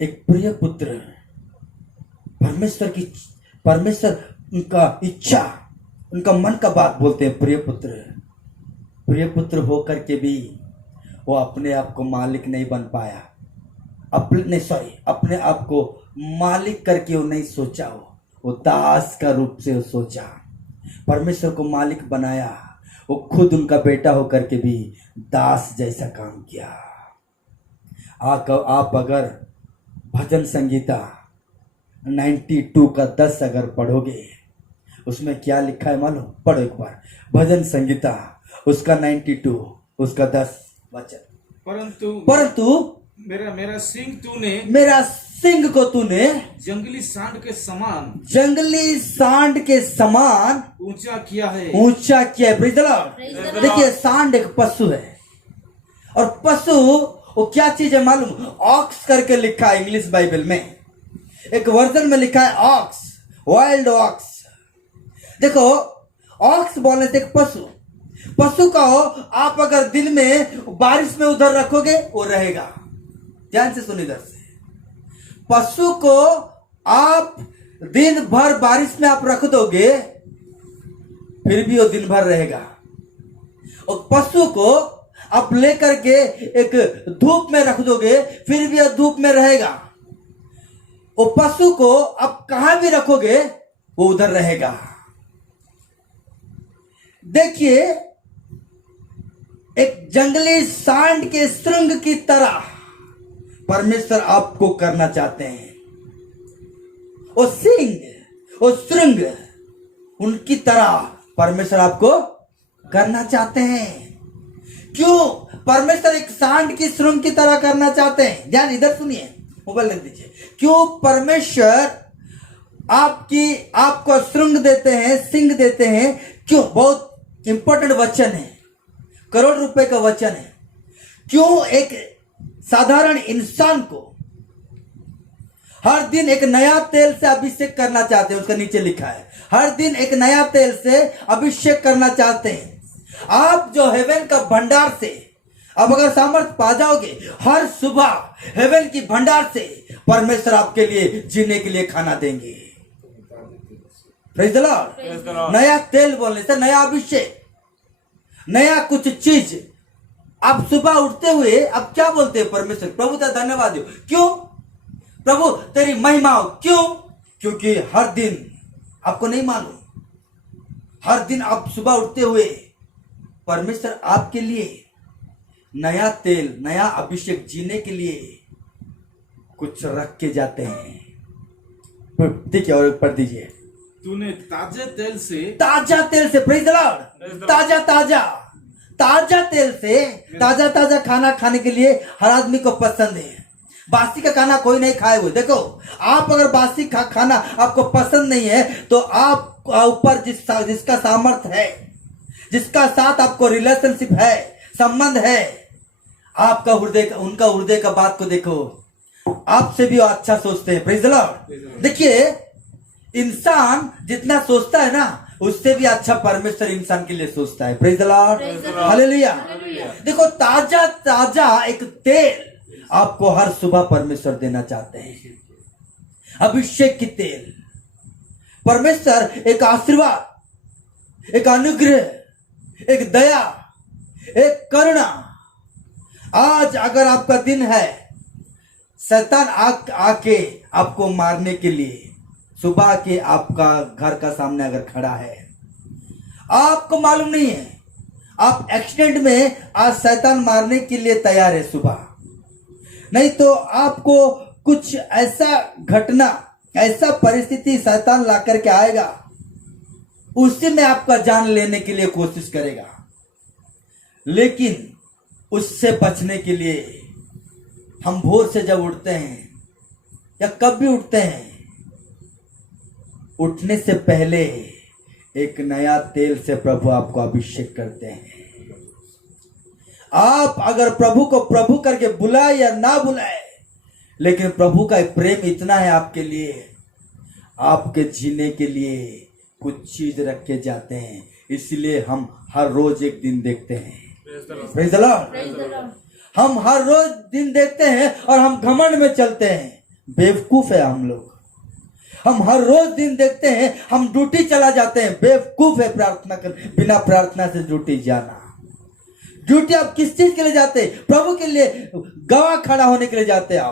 एक प्रिय पुत्र परमेश्वर उनका इच्छा, उनका मन का बात बोलते हैं। प्रिय पुत्र होकर के भी वो अपने आप को मालिक नहीं बन पाया, अपने आप को मालिक करके वो नहीं सोचा, वो दास का रूप से वो सोचा। परमेश्वर को मालिक बनाया, वो खुद उनका बेटा होकर के भी दास जैसा काम किया। आप अगर भजन संगीता 92 का 10 अगर पढ़ोगे, उसमें क्या लिखा है मालूम? पढ़ो एक बार भजन संगीता उसका 92 उसका 10 वचन। परंतु मेरा सिंह को तूने जंगली सांड के समान ऊंचा किया है। Praise the Lord. देखिए, सांड एक पशु है, और पशु वो क्या चीज है मालूम? ऑक्स करके लिखा है इंग्लिश बाइबल में, एक वर्जन में लिखा है ऑक्स, वाइल्ड ऑक्स। देखो, ऑक्स बोलने से एक पशु का हो, आप अगर दिन में बारिश में उधर रखोगे वो रहेगा। ध्यान से सुन इधर से, पशु को आप दिन भर बारिश में आप रख दोगे फिर भी वो दिन भर रहेगा, और पशु को आप लेकर के एक धूप में रख दोगे फिर भी यह धूप में रहेगा। वो पशु को आप कहां भी रखोगे वो उधर रहेगा। देखिए, एक जंगली सांड के श्रृंग की तरह परमेश्वर आपको करना चाहते हैं। वो सिंह, वो श्रृंग, उनकी तरह परमेश्वर आपको करना चाहते हैं। क्यों परमेश्वर एक सांड की श्रृंग की तरह करना चाहते हैं? ध्यान इधर सुनिए, मोबाइल रख दीजिए। क्यों परमेश्वर आपको श्रृंग देते हैं, सिंह देते हैं? क्यों? बहुत इंपॉर्टेंट वचन है, करोड़ रुपए का वचन है। क्यों एक साधारण इंसान को हर दिन एक नया तेल से अभिषेक करना चाहते हैं? उसका नीचे लिखा है, हर दिन एक नया तेल से अभिषेक करना चाहते हैं। आप जो हेवन का भंडार से अब अगर सामर्थ पा जाओगे, हर सुबह हेवन की भंडार से परमेश्वर आपके लिए जीने के लिए खाना देंगे। Praise the Lord. नया तेल बोलने से नया अभिषेक, नया कुछ चीज। आप सुबह उठते हुए अब क्या बोलते हैं? परमेश्वर प्रभु तेरा धन्यवाद हो। क्यों? प्रभु तेरी महिमा हो। क्यों? क्योंकि हर दिन आपको नहीं मालूम, हर दिन आप सुबह उठते हुए परमेश्वर आपके लिए नया तेल, नया अभिषेक जीने के लिए कुछ रख के जाते हैं। ठीक है, और पढ़ दीजिए। तूने ताजे तेल से, ताजा तेल से, प्रेज़ द लॉर्ड, ताजा ताजा ताजा तेल से ताजा ताजा खाना खाने के लिए हर आदमी को पसंद है। बासी का खाना कोई नहीं खाए हुए। देखो, आप अगर बासी खाना आपको पसंद नहीं है तो आप ऊपर जिसका सामर्थ है, जिसका साथ आपको रिलेशनशिप है, संबंध है, आपका हृदय, उनका हृदय का बात को देखो, आपसे भी अच्छा सोचते हैं। Praise the Lord. देखिए, इंसान जितना सोचता है ना, उससे भी अच्छा परमेश्वर इंसान के लिए सोचता है। Praise the Lord, hallelujah. देखो, ताजा ताजा एक तेल आपको हर सुबह परमेश्वर देना चाहते हैं, अभिषेक की तेल। परमेश्वर एक आशीर्वाद, एक अनुग्रह, एक दया, एक करुणा। आज अगर आपका दिन है, शैतान आके आपको मारने के लिए सुबह के आपका घर का सामने अगर खड़ा है, आपको मालूम नहीं है, आप एक्सीडेंट में आज शैतान मारने के लिए तैयार है सुबह, नहीं तो आपको कुछ ऐसा घटना, ऐसा परिस्थिति शैतान ला करके आएगा, उसी में आपका जान लेने के लिए कोशिश करेगा। लेकिन उससे बचने के लिए हम भोर से जब उठते हैं या कब भी उठते हैं, उठने से पहले एक नया तेल से प्रभु आपको अभिषेक करते हैं। आप अगर प्रभु को प्रभु करके बुलाए या ना बुलाए, लेकिन प्रभु का प्रेम इतना है आपके लिए, आपके जीने के लिए कुछ चीज रख के जाते हैं। इसलिए हम हर रोज एक दिन देखते हैं। Praise the Lord. हम हर रोज दिन देखते हैं और हम घमंड में चलते हैं। बेवकूफ है हम लोग। हम हर रोज दिन देखते हैं, हम ड्यूटी चला जाते हैं। बेवकूफ है प्रार्थना कर, बिना प्रार्थना से ड्यूटी जाना। ड्यूटी आप किस चीज के लिए जाते हैं? प्रभु के लिए गवाह खड़ा होने के लिए जाते हैं।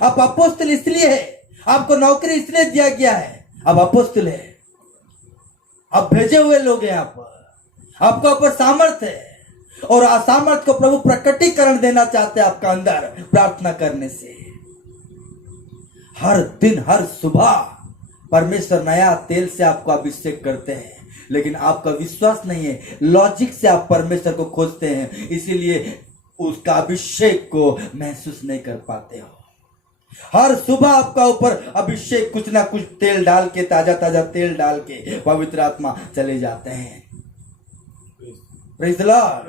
आप अपोस्तल इसलिए है, आपको नौकरी इसलिए दिया गया है, आप अपोस्तल है, आप भेजे हुए लोग हैं। आपका ऊपर सामर्थ्य है और असामर्थ को प्रभु प्रकटीकरण देना चाहते हैं आपका अंदर प्रार्थना करने से। हर दिन, हर सुबह परमेश्वर नया तेल से आपको अभिषेक करते हैं, लेकिन आपका विश्वास नहीं है, लॉजिक से आप परमेश्वर को खोजते हैं, इसीलिए उसका अभिषेक को महसूस नहीं कर पाते हो। हर सुबह आपका ऊपर अभिषेक कुछ ना कुछ तेल डाल के, ताजा ताजा तेल डाल के पवित्र आत्मा चले जाते हैं। Praise the Lord.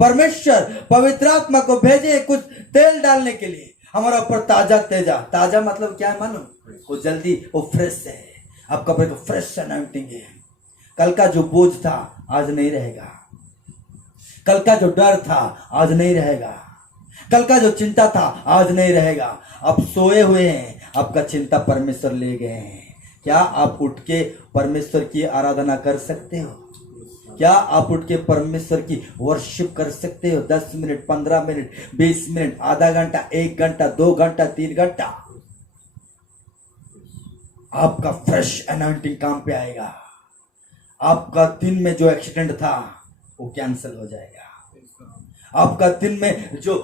परमेश्वर पवित्र आत्मा को भेजे कुछ तेल डालने के लिए हमारा ऊपर ताजा मतलब क्या है मालूम? वो जल्दी, वो फ्रेश है, आपका ऊपर फ्रेश अनाउंटिंग है। कल का जो बोझ था आज नहीं रहेगा, कल का जो डर था आज नहीं रहेगा, कल का जो चिंता था आज नहीं रहेगा। आप सोए हुए हैं, आपका चिंता परमेश्वर ले गए हैं। क्या आप उठ के परमेश्वर की आराधना कर सकते हो? क्या आप उठ के परमेश्वर की वर्शिप कर सकते हो? 10 मिनट, 15 मिनट, 20 मिनट, आधा घंटा, 1 घंटा, 2 घंटा, 3 घंटा। आपका फ्रेश अनॉइंटिंग काम पे आएगा। आपका दिन में जो एक्सीडेंट था वो कैंसिल हो जाएगा। आपका दिन में जो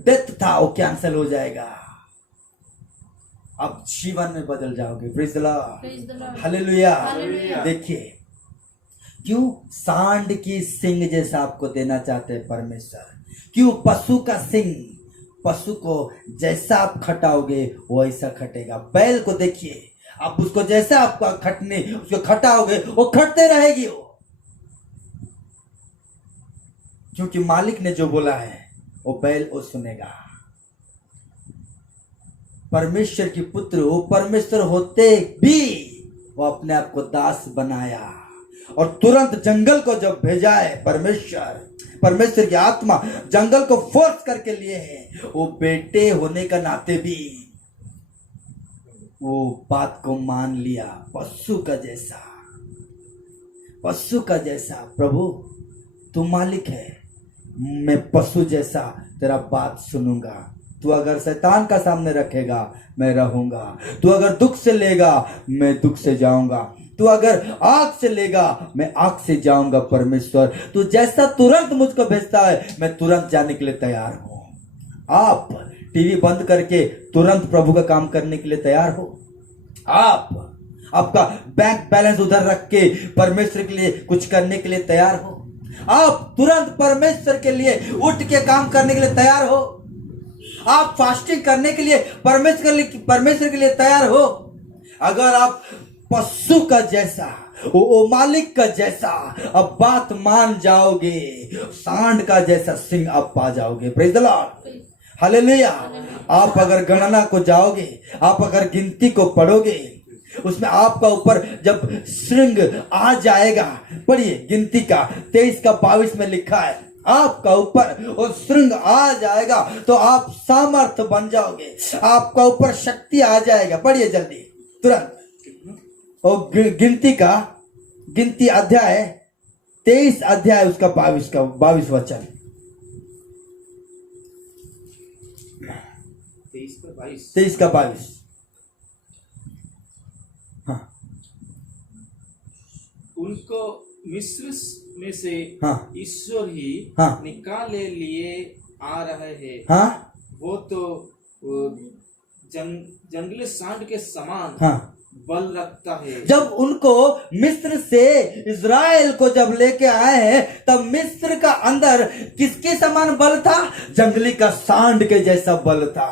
डेथ था वो कैंसिल हो जाएगा। आप जीवन में बदल जाओगे। Praise the Lord, hallelujah. देखिए, क्यों सांड की सिंग जैसा आपको देना चाहते हैं परमेश्वर? क्यों पशु का सिंग? पशु को जैसा आप खटाओगे वो ऐसा खटेगा। बैल को देखिए, आप उसको जैसा आपका खटने उसको खटाओगे वो खटते रहेगी वो, क्योंकि मालिक ने जो बोला है वो बैल वो सुनेगा। परमेश्वर की पुत्र वो परमेश्वर होते भी वो अपने आप को दास बनाया और तुरंत जंगल को जब भेजा है परमेश्वर की आत्मा जंगल को फोर्स करके लिए है, वो बेटे होने का नाते भी वो बात को मान लिया। पशु का जैसा प्रभु तू मालिक है, मैं पशु जैसा तेरा बात सुनूंगा। तू अगर शैतान का सामने रखेगा मैं रहूंगा। तू अगर दुख से लेगा मैं दुख से जाऊंगा। तू अगर आग से लेगा मैं आग से जाऊंगा। परमेश्वर तू जैसा तुरंत मुझको भेजता है मैं तुरंत जाने के लिए तैयार हूं। आप टीवी बंद करके तुरंत प्रभु का काम करने के लिए तैयार हो? आपका बैंक बैलेंस उधर रख के परमेश्वर के लिए कुछ करने के लिए तैयार हो? आप तुरंत परमेश्वर के लिए उठ के काम करने के लिए तैयार हो? आप फास्टिंग करने के लिए परमेश्वर के लिए तैयार हो? अगर आप पशु का जैसा वो मालिक का जैसा अब बात मान जाओगे, सांड का जैसा सिंह आप पा जाओगे। Praise the Lord, hallelujah. आप अगर गणना को जाओगे, आप अगर गिनती को पढ़ोगे, उसमें आपका ऊपर जब श्रृंग आ जाएगा, पढ़िए गिनती का 23 का 22 में लिखा है, आपका ऊपर वो श्रृंग आ जाएगा तो आप सामर्थ्य बन जाओगे, आपका ऊपर शक्ति आ जाएगा। पढ़िए जल्दी तुरंत और गिनती अध्याय 23 अध्याय उसका 22 वचन। 23 का 22। हाँ। उनको मिस्र में से हाँ। ईश्वर ही हाँ। निकाले लिए आ रहे हैं। हाँ। वो तो जंगली सांड के समान हाँ। बल रखता है। जब उनको मिस्र से इज़राइल को जब लेके आए हैं तब मिस्र का अंदर किसके समान बल था? जंगली का सांड के जैसा बल था।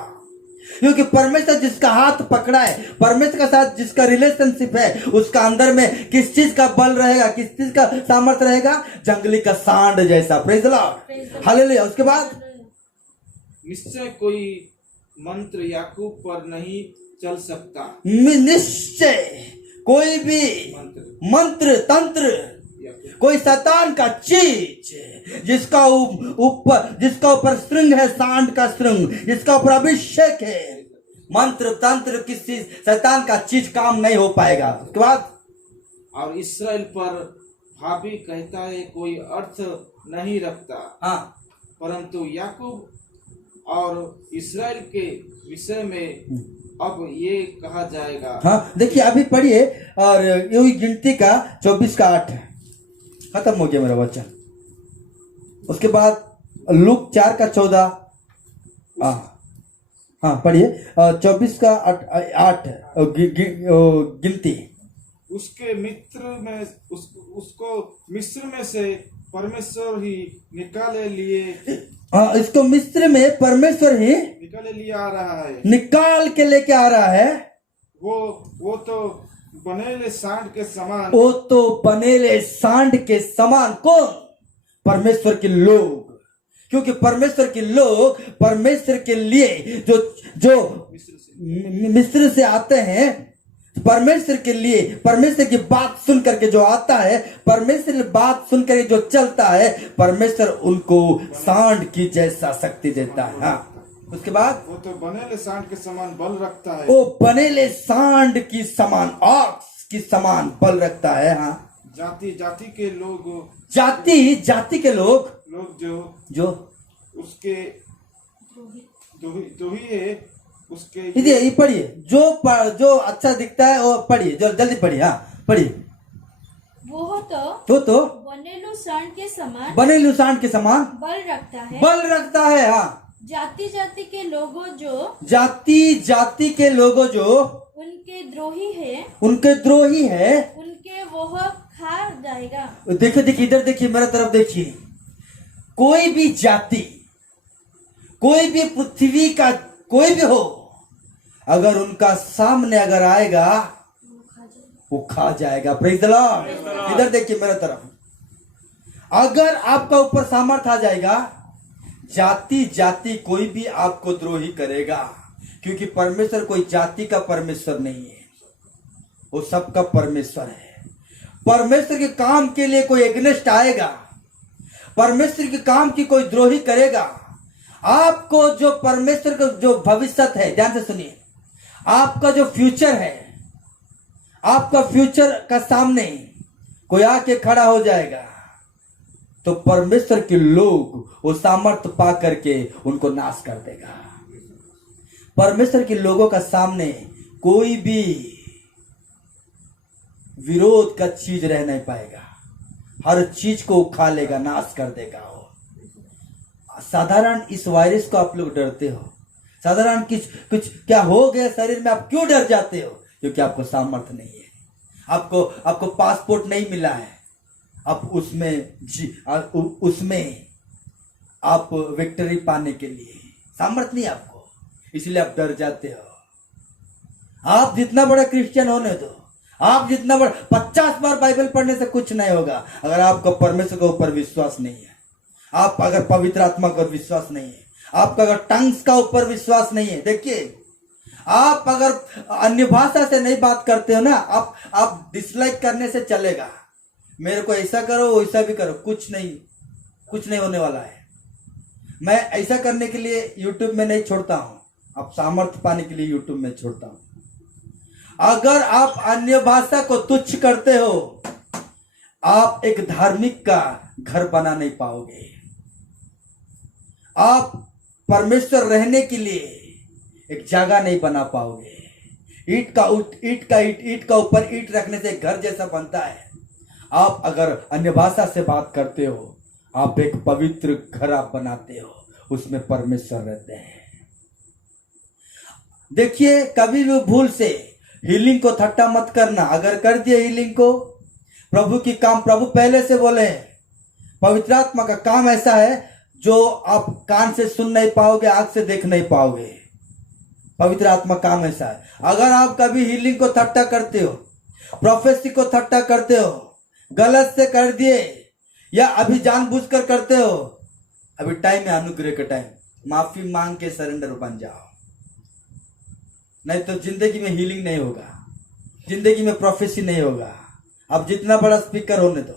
क्योंकि परमेश्वर जिसका हाथ पकड़ा है, परमेश्वर के साथ जिसका रिलेशनशिप है, उसका अंदर में किस चीज का बल रहेगा, किस चीज का सामर्थ्य रहेगा? जंगली का सांड जैसा। Praise the Lord, hallelujah. उसके बाद निश्चय कोई मंत्र याकूब पर नहीं चल सकता। निश्चय कोई भी मंत्र तंत्र, कोई शैतान का चीज जिसका ऊपर श्रृंग है, सांड का श्रृंग, जिसका ऊपर अभिषेक है, मंत्र तंत्र किसी शैतान का चीज काम नहीं हो पाएगा। उसके बाद और इस्राएल पर भाभी कहता है कोई अर्थ नहीं रखता। हाँ। परंतु याकूब और इस्राएल के विषय में अब ये कहा जाएगा। हाँ, देखिए अभी पढ़िए और यही गिनती का 24 का 8 है। खत्म हो गया मेरा वचन। उसके बाद लूक 4 का 14। हाँ पढ़िए 24 का 8 गिनती। उसके मित्र में उसको मिस्र में से परमेश्वर ही निकाले लिए। इसको मिस्र में परमेश्वर ही निकाले लिए आ रहा है, निकाल के लेके आ रहा है। वो तो बनेले सांड के समान। वो तो बनेले सांड के समान। कौन? परमेश्वर के लोग। क्योंकि परमेश्वर के लोग परमेश्वर के लिए जो मिस्र से आते हैं, परमेश्वर के लिए, परमेश्वर की बात सुन करके जो आता है, परमेश्वर की बात सुन करके जो चलता है, परमेश्वर उनको सांड की जैसा शक्ति देता है। हाँ। उसके बाद वो तो बनेले सांड के समान बल रखता है। वो बनेले सांड की समान, ऑक्स की समान बल रखता है। हाँ। जाति जाति के लोग जाति जाति के लोग जो उसके दोही है उसके ये पढ़िए, जो अच्छा दिखता है वो पढ़िए, जो जल्दी पढ़िए। हाँ पढ़िए। वो तो बनेलू सांड के समान बनेलू सांड के समान बल रखता है। बल रखता है। हाँ जाति जाति के लोगों जो जाति जाति के लोगों जो उनके द्रोही है उनके वो खा जाएगा। देखिए देखिए इधर देखिए, मेरा तरफ देखिए। कोई भी जाति, कोई भी पृथ्वी का कोई भी हो, अगर उनका सामने अगर आएगा वो खा जाएगा। Praise the Lord. इधर देखिए मेरा तरफ। अगर आपका ऊपर सामर्थ आ जाएगा, जाति जाति कोई भी आपको द्रोही करेगा, क्योंकि परमेश्वर कोई जाति का परमेश्वर नहीं है, वो सबका परमेश्वर है। परमेश्वर के काम के लिए कोई एग्नेस्ट आएगा, परमेश्वर के काम की कोई द्रोही करेगा, आपको जो परमेश्वर का जो भविष्य है, ध्यान से सुनिए, आपका जो फ्यूचर है, आपका फ्यूचर का सामने कोई आके खड़ा हो जाएगा तो परमेश्वर के लोग वो सामर्थ्य पा करके उनको नाश कर देगा। परमेश्वर के लोगों का सामने कोई भी विरोध का चीज रह नहीं पाएगा, हर चीज को उखा लेगा, नाश कर देगा। वो साधारण इस वायरस को आप लोग डरते हो, साधारण कुछ क्या हो गया शरीर में, आप क्यों डर जाते हो? क्योंकि आपको सामर्थ्य नहीं है, आपको पासपोर्ट नहीं मिला है, आप उसमें आप विक्ट्री पाने के लिए सामर्थ्य नहीं आपको, इसलिए आप डर जाते हो। आप जितना बड़ा क्रिश्चियन होने दो, आप जितना बड़ा 50 बार बाइबल पढ़ने से कुछ नहीं होगा अगर आपका परमेश्वर के ऊपर विश्वास नहीं है, आप अगर पवित्र आत्मा का विश्वास नहीं है, आपका अगर टंग्स का ऊपर विश्वास नहीं है। देखिए, आप अगर अन्य भाषा से नहीं बात करते हो ना, आप डिसलाइक करने से चलेगा, मेरे को ऐसा करो वैसा भी करो, कुछ नहीं होने वाला है। मैं ऐसा करने के लिए यूट्यूब में नहीं छोड़ता हूं, आप सामर्थ्य पाने के लिए यूट्यूब में छोड़ता हूं। अगर आप अन्य भाषा को तुच्छ करते हो, आप एक धार्मिक का घर बना नहीं पाओगे। आप परमेश्वर रहने के लिए एक जगह नहीं बना पाओगे। ईट का ऊपर ईट रखने से घर जैसा बनता है। आप अगर अन्य भाषा से बात करते हो, आप एक पवित्र घर आप बनाते हो, उसमें परमेश्वर रहते हैं। देखिए, कभी भी भूल से हीलिंग को ठट्टा मत करना। अगर कर दिए हीलिंग को, प्रभु की काम, प्रभु पहले से बोले हैं, पवित्र आत्मा का काम ऐसा है जो आप कान से सुन नहीं पाओगे, आंख से देख नहीं पाओगे। पवित्र आत्मा काम ऐसा है। अगर आप कभी हीलिंग को ठट्टा करते हो, प्रोफेसी को ठट्टा करते हो, गलत से कर दिए या अभी जानबूझकर करते हो, अभी टाइम है अनुग्रह का टाइम, माफी मांग के सरेंडर बन जाओ, नहीं तो जिंदगी में हीलिंग नहीं होगा, जिंदगी में प्रोफेसी नहीं होगा। अब जितना बड़ा स्पीकर होने दो,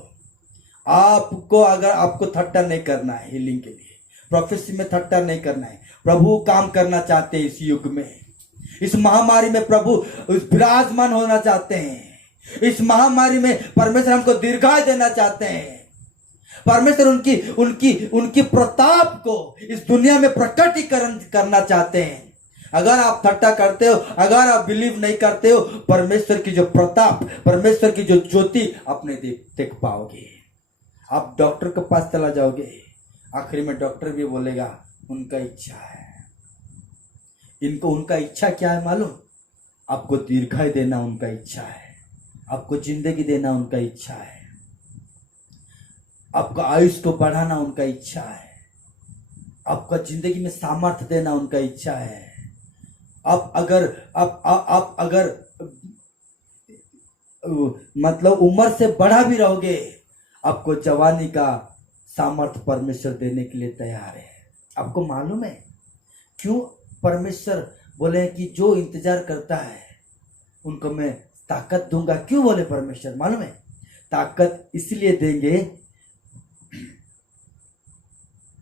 आपको अगर आपको ठट्टा नहीं करना है, हीलिंग के लिए प्रोफेसी में ठट्टा नहीं करना है। प्रभु काम करना चाहते हैं इस युग में, इस महामारी में प्रभु विराजमान होना चाहते हैं। इस महामारी में परमेश्वर हमको दीर्घायु देना चाहते हैं। परमेश्वर उनकी प्रताप को इस दुनिया में प्रकटीकरण करना चाहते हैं। अगर आप ठट्टा करते हो, अगर आप बिलीव नहीं करते हो, परमेश्वर की जो प्रताप, परमेश्वर की जो ज्योति अपने देख पाओगे। आप डॉक्टर के पास चला जाओगे, आखिरी में डॉक्टर भी बोलेगा उनका इच्छा है। इनको उनका इच्छा क्या है मालूम? आपको दीर्घायु देना उनका इच्छा है, आपको जिंदगी देना उनका इच्छा है, आपका आयुष को बढ़ाना उनका इच्छा है, आपका जिंदगी में सामर्थ्य देना उनका इच्छा है। आप अगर मतलब उम्र से बड़ा भी रहोगे, आपको जवानी का सामर्थ्य परमेश्वर देने के लिए तैयार है। आपको मालूम है क्यों परमेश्वर बोले हैं कि जो इंतजार करता है उनको मैं ताकत दूंगा? क्यों बोले परमेश्वर मालूम है? ताकत इसलिए देंगे,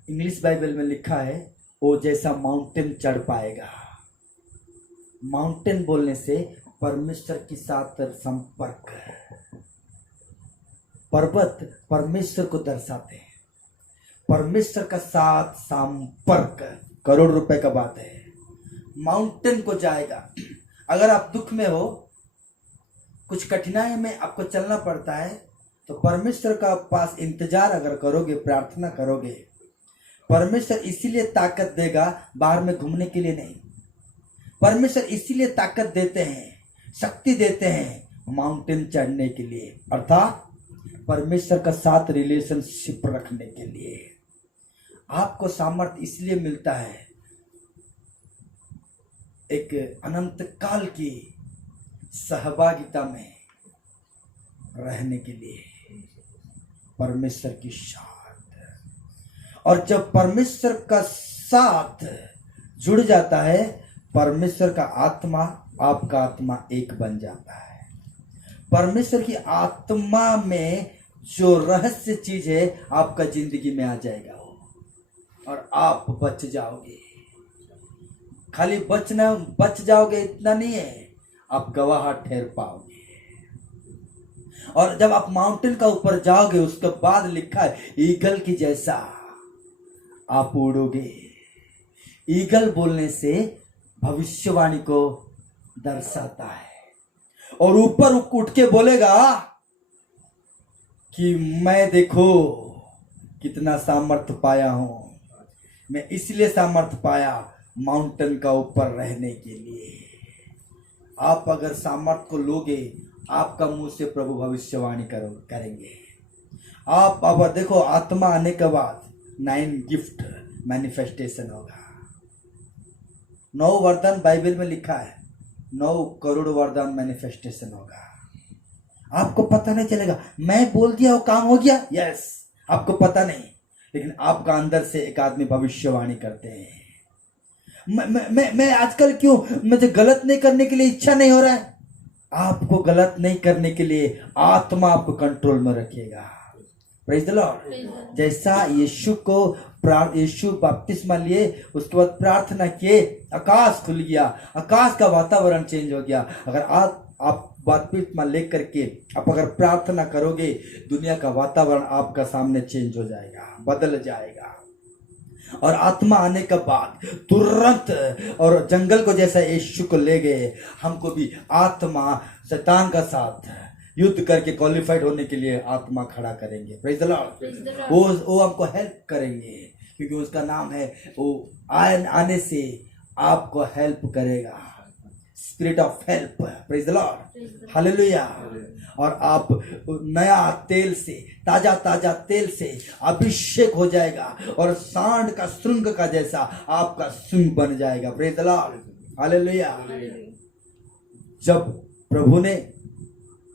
इंग्लिश बाइबल में लिखा है, वो जैसा माउंटेन चढ़ पाएगा। माउंटेन बोलने से परमेश्वर के साथ संपर्क है। पर्वत परमेश्वर को दर्शाते हैं। परमेश्वर का साथ संपर्क करोड़ रुपए का बात है। माउंटेन को जाएगा। अगर आप दुख में हो, कुछ कठिनाई में आपको चलना पड़ता है, तो परमेश्वर का पास इंतजार अगर करोगे, प्रार्थना करोगे, परमेश्वर इसीलिए ताकत देगा बाहर में घूमने के लिए नहीं। परमेश्वर इसीलिए ताकत देते हैं, शक्ति देते हैं माउंटेन चढ़ने के लिए, अर्थात परमेश्वर का साथ रिलेशनशिप रखने के लिए। आपको सामर्थ्य इसलिए मिलता है एक अनंत काल की सहभागिता में रहने के लिए, परमेश्वर की साथ। और जब परमेश्वर का साथ जुड़ जाता है, परमेश्वर का आत्मा आपका आत्मा एक बन जाता है। परमेश्वर की आत्मा में जो रहस्य चीज है आपका जिंदगी में आ जाएगा और आप बच जाओगे। खाली बच जाओगे इतना नहीं है, आप गवाह ठहर पाओगे। और जब आप माउंटेन का ऊपर जाओगे, उसके बाद लिखा है ईगल की जैसा आप उड़ोगे। ईगल बोलने से भविष्यवाणी को दर्शाता है, और ऊपर उठ के बोलेगा कि मैं देखो कितना सामर्थ्य पाया हूं। मैं इसलिए सामर्थ्य पाया माउंटेन का ऊपर रहने के लिए। आप अगर सामर्थ्य को लोगे, आपका मुंह से प्रभु भविष्यवाणी करेंगे। आप अब देखो, आत्मा आने के बाद 9 गिफ्ट मैनिफेस्टेशन होगा। 9 वरदान बाइबल में लिखा है, 9 करोड़ वरदान मैनिफेस्टेशन होगा। आपको पता नहीं चलेगा, मैं बोल दिया वो काम हो गया, यस, आपको पता नहीं, लेकिन आपका अंदर से एक आदमी भविष्यवाणी करते हैं। मैं आजकल क्यों, मुझे गलत नहीं करने के लिए इच्छा नहीं हो रहा है। आपको गलत नहीं करने के लिए आत्मा आपको कंट्रोल में रखेगा। Praise the Lord. जैसा यीशु बपतिस्मा लिए, उसके बाद प्रार्थना किए, आकाश खुल गया, आकाश का वातावरण चेंज हो गया। अगर आप बपतिस्मा लेकर के आप अगर प्रार्थना करोगे, दुनिया का वातावरण आपका सामने चेंज हो जाएगा, बदल जाएगा। और आत्मा आने के बाद तुरंत, और जंगल को जैसा यीशु को ले गए, हमको भी आत्मा शैतान का साथ युद्ध करके क्वालिफाइड होने के लिए आत्मा खड़ा करेंगे। Praise the Lord. वो हमको हेल्प करेंगे, क्योंकि उसका नाम है, वो आने से आपको हेल्प करेगा, spirit of help. Praise the Lord, hallelujah. और आप नया तेल से, ताजा तेल से अभिषेक हो जाएगा, और सांड का श्रृंग का जैसा आपका श्रृंग बन जाएगा। Praise the Lord, hallelujah. जब प्रभु ने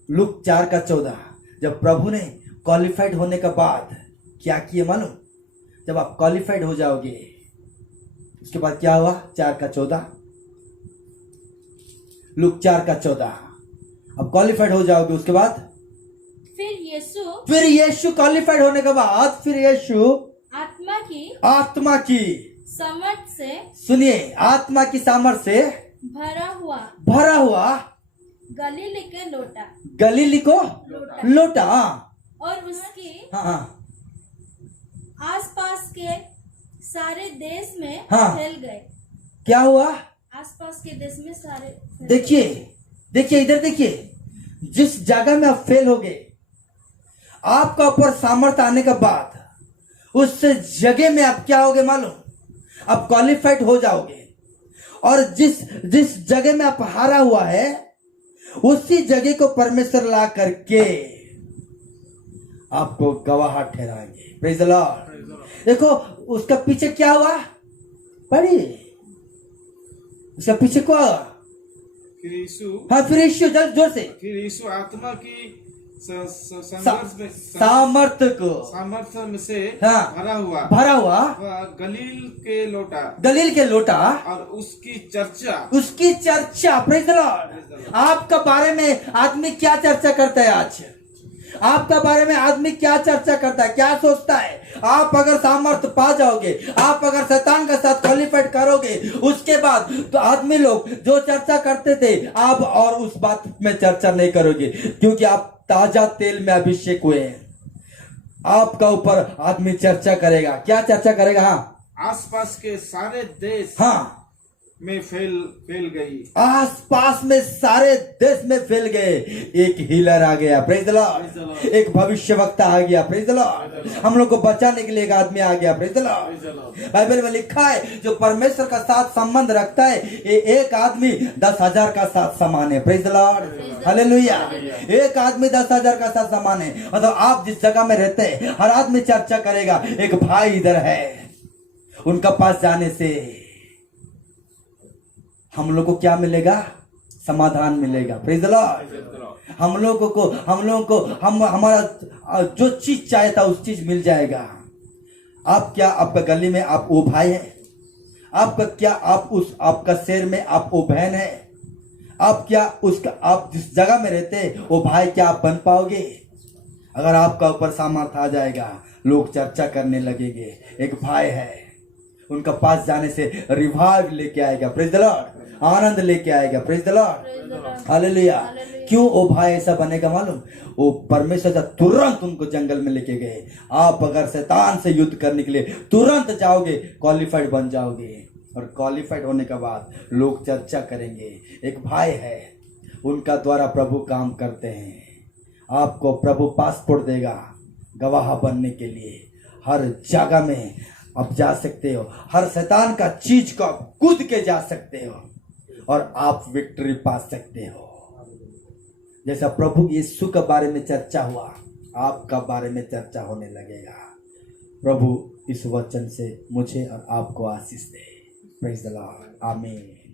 लूक 4:14, जब प्रभु ने क्वालिफाइड होने के बाद क्या किए मालूम? जब आप क्वालिफाइड हो जाओगे, उसके बाद क्या हुआ? 4:14, लूक 4:14, अब क्वालिफाइड हो जाओगे, उसके बाद फिर यीशु क्वालिफाइड होने के बाद फिर यीशु आत्मा की सामर्थ से, सुनिए, आत्मा की सामर्थ से भरा हुआ गलीली को लोटा और उसके हाँ आसपास के सारे देश में फैल गए। क्या हुआ? आसपास के देश में सारे। देखिए इधर देखिए, जिस जगह में आप फेल हो गए, आपका ऊपर सामर्थ्य आने के बाद उस जगह में आप क्या होगे मालूम? आप क्वालिफाइड हो जाओगे, और जिस जगह में आप हारा हुआ है, उसी जगह को परमेश्वर ला करके आपको गवाह ठहराएंगे। Praise the Lord. देखो उसका पीछे क्या हुआ, पढ़िए, उसका पीछे क्या हुआ? फिर यीशु, हाँ फिर यीशु, जोर से, फिर यीशु आत्मा की सामर्थ्य में से भरा हुआ गलील के लोटा और उसकी चर्चा। Praise the Lord. आपका बारे में आदमी क्या चर्चा करता है आज? आपका बारे में आदमी क्या चर्चा करता है, क्या सोचता है? आप अगर सामर्थ्य पा जाओगे, आप अगर शैतान के साथ क्वालिफाइड करोगे, उसके बाद तो आदमी लोग जो चर्चा करते थे, आप और उस बात में चर्चा नहीं करोगे, क्योंकि आप ताजा तेल में अभिषेक हुए हैं। आपका ऊपर आदमी चर्चा करेगा। क्या चर्चा करेगा? हाँ, आसपास के सारे देश हाँ, में फैल गई। आसपास में सारे देश में फैल गए। एक हीलर आ गया, प्रेज द लॉर्ड। एक भविष्यवक्ता आ गया, प्रेज द लॉर्ड। हम लोग को बचाने के लिए एक आदमी आ गया, प्रेज द लॉर्ड। बाइबल में लिखा है जो परमेश्वर का साथ संबंध रखता है, ये एक आदमी 10,000 का साथ समान है, प्रेज द लॉर्ड, हालेलुया। एक आदमी 10,000 का साथ समान है। मतलब आप जिस जगह में रहते हैं हर आदमी चर्चा करेगा। एक भाई इधर है, उनका पास जाने से हम लोग को क्या मिलेगा? समाधान मिलेगा, प्रेज द लॉर्ड। हम लोगों को हमारा जो चीज चाहे था उस चीज मिल जाएगा। आप क्या आपका गली में आप वो भाई है? आपका क्या आपका शहर में आप वो बहन है? आप क्या उसका आप जिस जगह में रहते हैं वो भाई क्या आप बन पाओगे? अगर आपका ऊपर सामर्थ आ जाएगा लोग चर्चा करने लगेंगे। एक भाई है, उनका पास जाने से रिवाइव लेके आएगा, प्रेज द लॉर्ड। आनंद लेके आएगा, प्रेज द लॉर्ड, हालेलुया। क्यों वो भाई ऐसा बनेगा मालूम? वो परमेश्वर से तुरंत उनको जंगल में लेके गए। आप अगर शैतान से युद्ध करने के लिए तुरंत जाओगे क्वालिफाइड बन जाओगे, और क्वालिफाइड होने के बाद लोग चर्चा करेंगे। एक भाई है, उनका द्वारा प्रभु काम करते हैं। आपको प्रभु पासपोर्ट देगा गवाह बनने के लिए। हर जगह में आप जा सकते हो, हर शैतान का चीज को आप कूद के जा सकते हो और आप विक्ट्री पा सकते हो। जैसा प्रभु यीशु के बारे में चर्चा हुआ, आपका बारे में चर्चा होने लगेगा। प्रभु इस वचन से मुझे और आपको आशीष दे। प्रेज द लॉर्ड, आमीन।